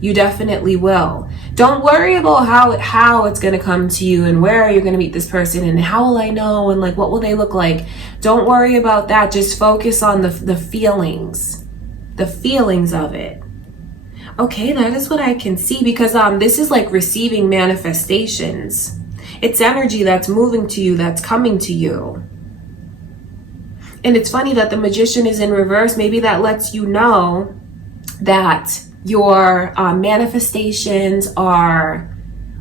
You definitely will. Don't worry about how it's going to come to you, and where you're going to meet this person, and how will I know, and like, what will they look like? Don't worry about that. Just focus on the feelings of it. Okay, that is what I can see, because this is like receiving manifestations. It's energy that's moving to you, that's coming to you. And it's funny that the Magician is in reverse. Maybe that lets you know that your manifestations are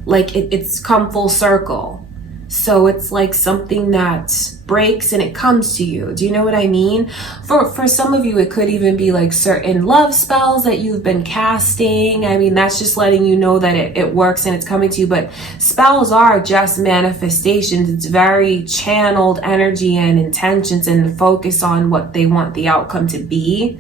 like, it's come full circle. So it's like something that breaks and it comes to you. Do you know what I mean? For some of you, it could even be like certain love spells that you've been casting. I mean, that's just letting you know that it works and it's coming to you. But spells are just manifestations. It's very channeled energy and intentions, and focus on what they want the outcome to be.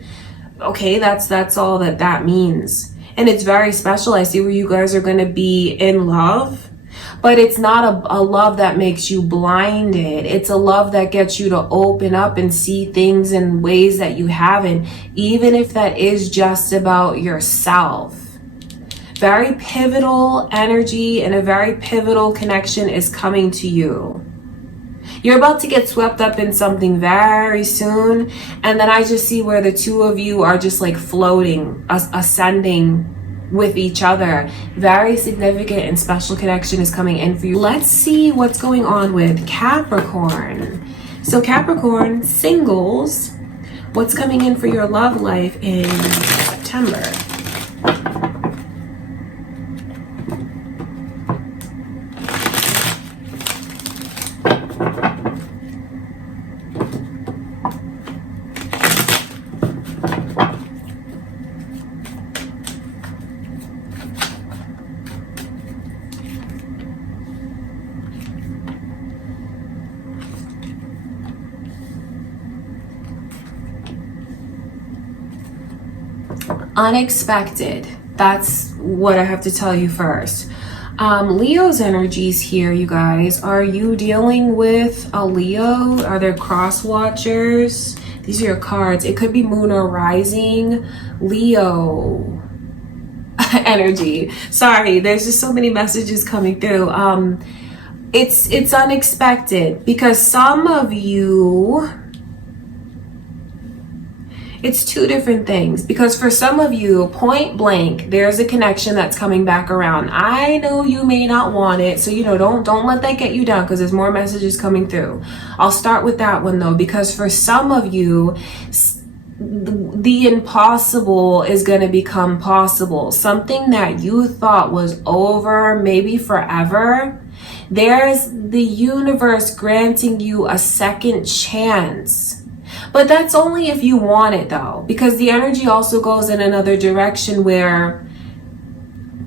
Okay, that's all that means. And it's very special. I see where you guys are going to be in love. But it's not a love that makes you blinded. It's a love that gets you to open up and see things in ways that you haven't, even if that is just about yourself. Very pivotal energy and a very pivotal connection is coming to you. You're about to get swept up in something very soon. And then I just see where the two of you are just like floating, ascending with each other. Very significant and special connection is coming in for you. Let's see what's going on with Capricorn. So Capricorn, singles, what's coming in for your love life in September? Unexpected. That's what I have to tell you first. Leo's energies here, you guys. Are you dealing with a Leo? Are there cross watchers? These are your cards. It could be moon or rising. Leo energy. Sorry, there's just so many messages coming through. It's unexpected because some of you, it's two different things, because for some of you, point blank, there's a connection that's coming back around. I know you may not want it, so don't let that get you down, because there's more messages coming through. I'll start with that one though, because for some of you, the impossible is going to become possible. Something that you thought was over, maybe forever. There's the universe granting you a second chance. But that's only if you want it though, because the energy also goes in another direction where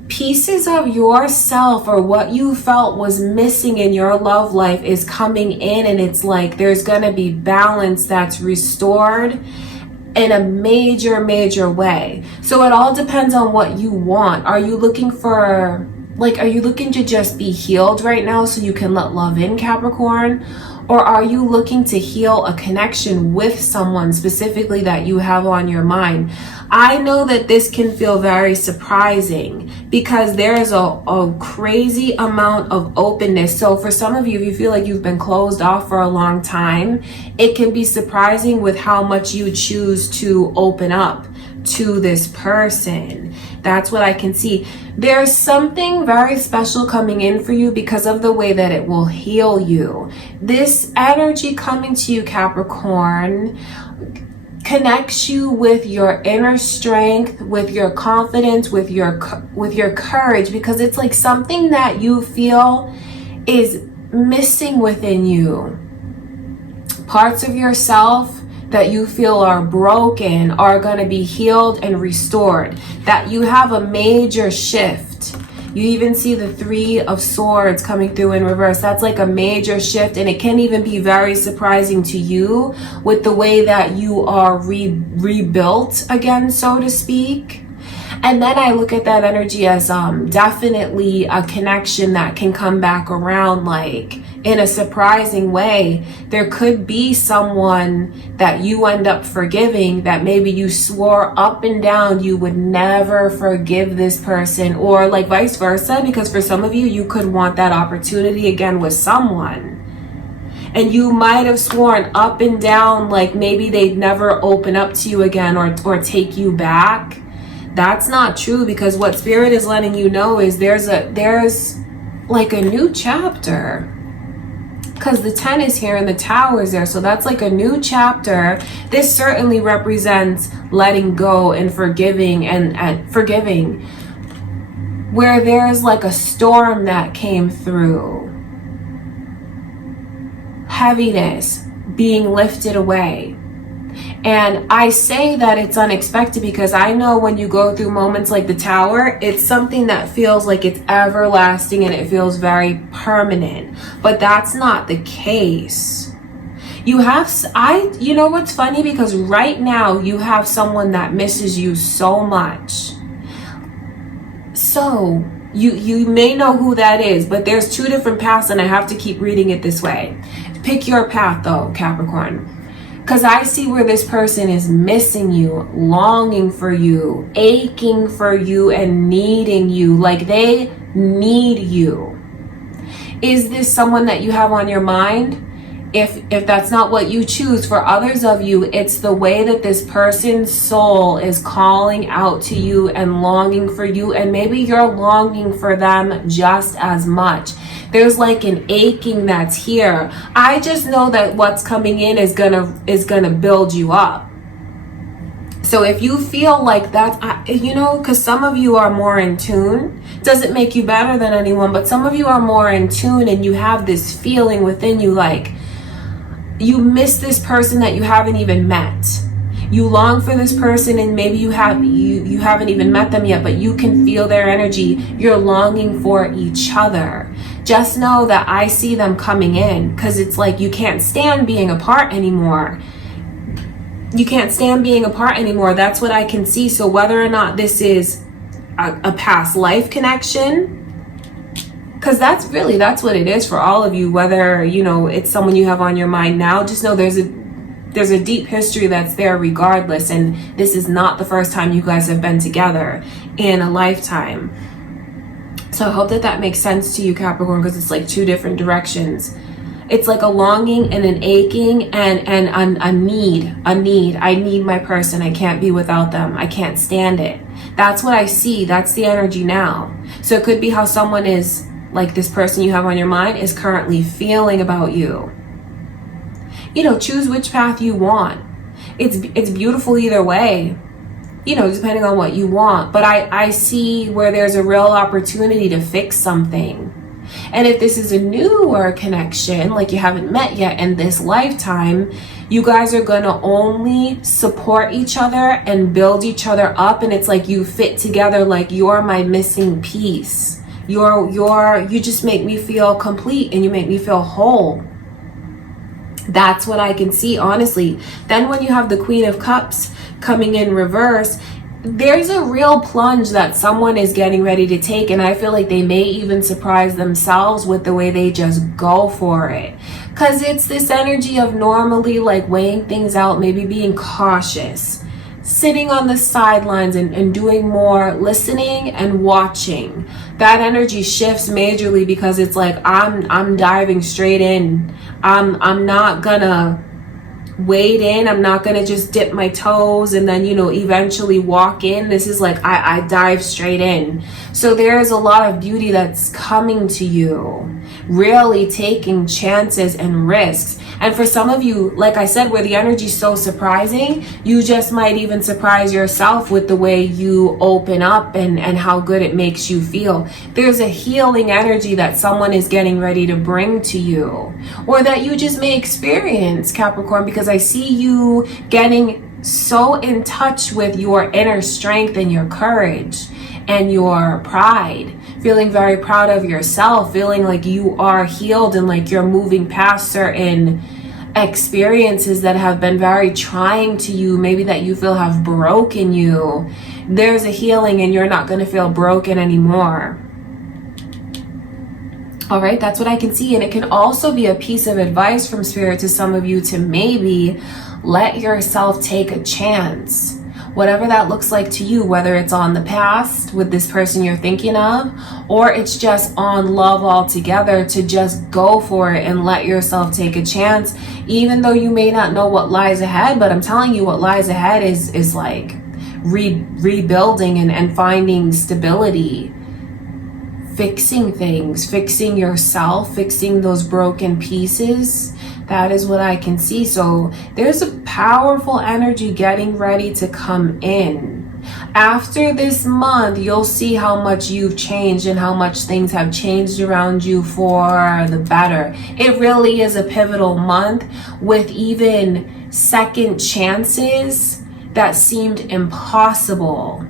pieces of yourself or what you felt was missing in your love life is coming in, and it's like there's going to be balance that's restored in a major way. So it all depends on what you want. Are you looking for, are you looking to just be healed right now so you can let love in, Capricorn? Or are you looking to heal a connection with someone specifically that you have on your mind? I know that this can feel very surprising because there is a crazy amount of openness. So for some of you, if you feel like you've been closed off for a long time, it can be surprising with how much you choose to open up to this person. That's what I can see. There's something very special coming in for you because of the way that it will heal you. This energy coming to you, Capricorn, connects you with your inner strength, with your confidence, with your courage, because it's like something that you feel is missing within you. Parts of yourself that you feel are broken are going to be healed and restored. That you have a major shift. You even see the 3 of Swords coming through in reverse. That's like a major shift, and it can even be very surprising to you with the way that you are rebuilt again, so to speak. And then I look at that energy as definitely a connection that can come back around, like in a surprising way. There could be someone that you end up forgiving that maybe you swore up and down you would never forgive this person, or like vice versa, because for some of you, you could want that opportunity again with someone. And you might have sworn up and down like maybe they'd never open up to you again or take you back. That's not true, because what Spirit is letting you know is there's like a new chapter. Because the 10 is here and the Tower is there. So that's like a new chapter. This certainly represents letting go and forgiving and forgiving. Where there's like a storm that came through. Heaviness being lifted away. And I say that it's unexpected because I know when you go through moments like the Tower, it's something that feels like it's everlasting and it feels very permanent. But that's not the case. You know what's funny? Because right now you have someone that misses you so much. So You may know who that is, but there's two different paths, and I have to keep reading it this way. Pick your path though, Capricorn. Because I see where this person is missing you, longing for you, aching for you, and needing you. Like they need you. Is this someone that you have on your mind? If that's not what you choose, for others of you, it's the way that this person's soul is calling out to you and longing for you. And maybe you're longing for them just as much. There's like an aching that's here. I just know that what's coming in is gonna build you up. So if you feel like that, because some of you are more in tune, doesn't make you better than anyone, but some of you are more in tune and you have this feeling within you like you miss this person that you haven't even met. You long for this person and maybe you haven't even met them yet, but you can feel their energy. You're longing for each other. Just know that I see them coming in because it's like you can't stand being apart anymore. You can't stand being apart anymore. That's what I can see. So whether or not this is a past life connection, because that's what it is for all of you, whether it's someone you have on your mind now, just know there's a deep history that's there regardless, and this is not the first time you guys have been together in a lifetime. So I hope that makes sense to you, Capricorn, because it's like two different directions. It's like a longing and an aching and a need. I need my person. I can't be without them. I can't stand it. That's what I see. That's the energy now. So it could be how someone is, like this person you have on your mind, is currently feeling about you. Choose which path you want. It's beautiful either way, depending on what you want. But I see where there's a real opportunity to fix something. And if this is a newer connection, like you haven't met yet in this lifetime, you guys are going to only support each other and build each other up. And it's like you fit together, like you're my missing piece. You just make me feel complete and you make me feel whole. That's what I can see, honestly. Then when you have the Queen of Cups coming in reverse, there's a real plunge that someone is getting ready to take, and I feel like they may even surprise themselves with the way they just go for it. Because it's this energy of normally like weighing things out, maybe being cautious, sitting on the sidelines and doing more listening and watching. That energy shifts majorly because it's like I'm diving straight in. I'm not gonna wade in. I'm not gonna just dip my toes and then eventually walk in. This is like I dive straight in. So there is a lot of beauty that's coming to you, really taking chances and risks. And for some of you, like I said, where the energy is so surprising, you just might even surprise yourself with the way you open up and how good it makes you feel. There's a healing energy that someone is getting ready to bring to you, or that you just may experience, Capricorn, because I see you getting so in touch with your inner strength and your courage and your pride, feeling very proud of yourself, feeling like you are healed and like you're moving past certain experiences that have been very trying to you, maybe that you feel have broken you. There's a healing and you're not going to feel broken anymore. All right, that's what I can see. And it can also be a piece of advice from Spirit to some of you to maybe let yourself take a chance. Whatever that looks like to you, whether it's on the past with this person you're thinking of, or it's just on love altogether, to just go for it and let yourself take a chance, even though you may not know what lies ahead. But I'm telling you, what lies ahead is like rebuilding and finding stability, fixing things, fixing yourself, fixing those broken pieces. That is what I can see. So there's a powerful energy getting ready to come in. After this month, you'll see how much you've changed and how much things have changed around you for the better. It really is a pivotal month with even second chances that seemed impossible.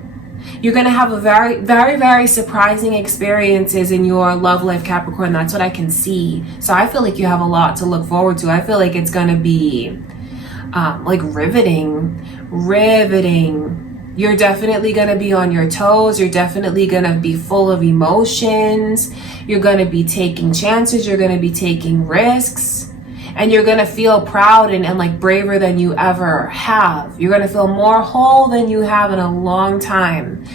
You're going to have a very, very, very surprising experiences in your love life, Capricorn. That's what I can see. So I feel like you have a lot to look forward to. I feel like it's going to be like riveting. You're definitely going to be on your toes. You're definitely going to be full of emotions. You're going to be taking chances. You're going to be taking risks. And you're going to feel proud and like braver than you ever have. You're going to feel more whole than you have in a long time.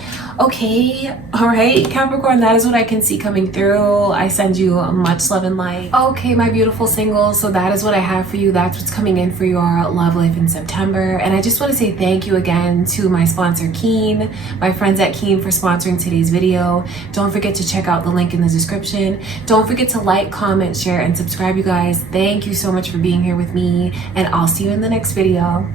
Okay, all right, Capricorn, that is what I can see coming through. I send you much love and light. Okay, my beautiful singles, so that is what I have for you. That's what's coming in for your love life in September. And I just want to say thank you again to my sponsor, Keen, my friends at Keen, for sponsoring today's video. Don't forget to check out the link in the description. Don't forget to like, comment, share, and subscribe, you guys. Thank you so much for being here with me, and I'll see you in the next video.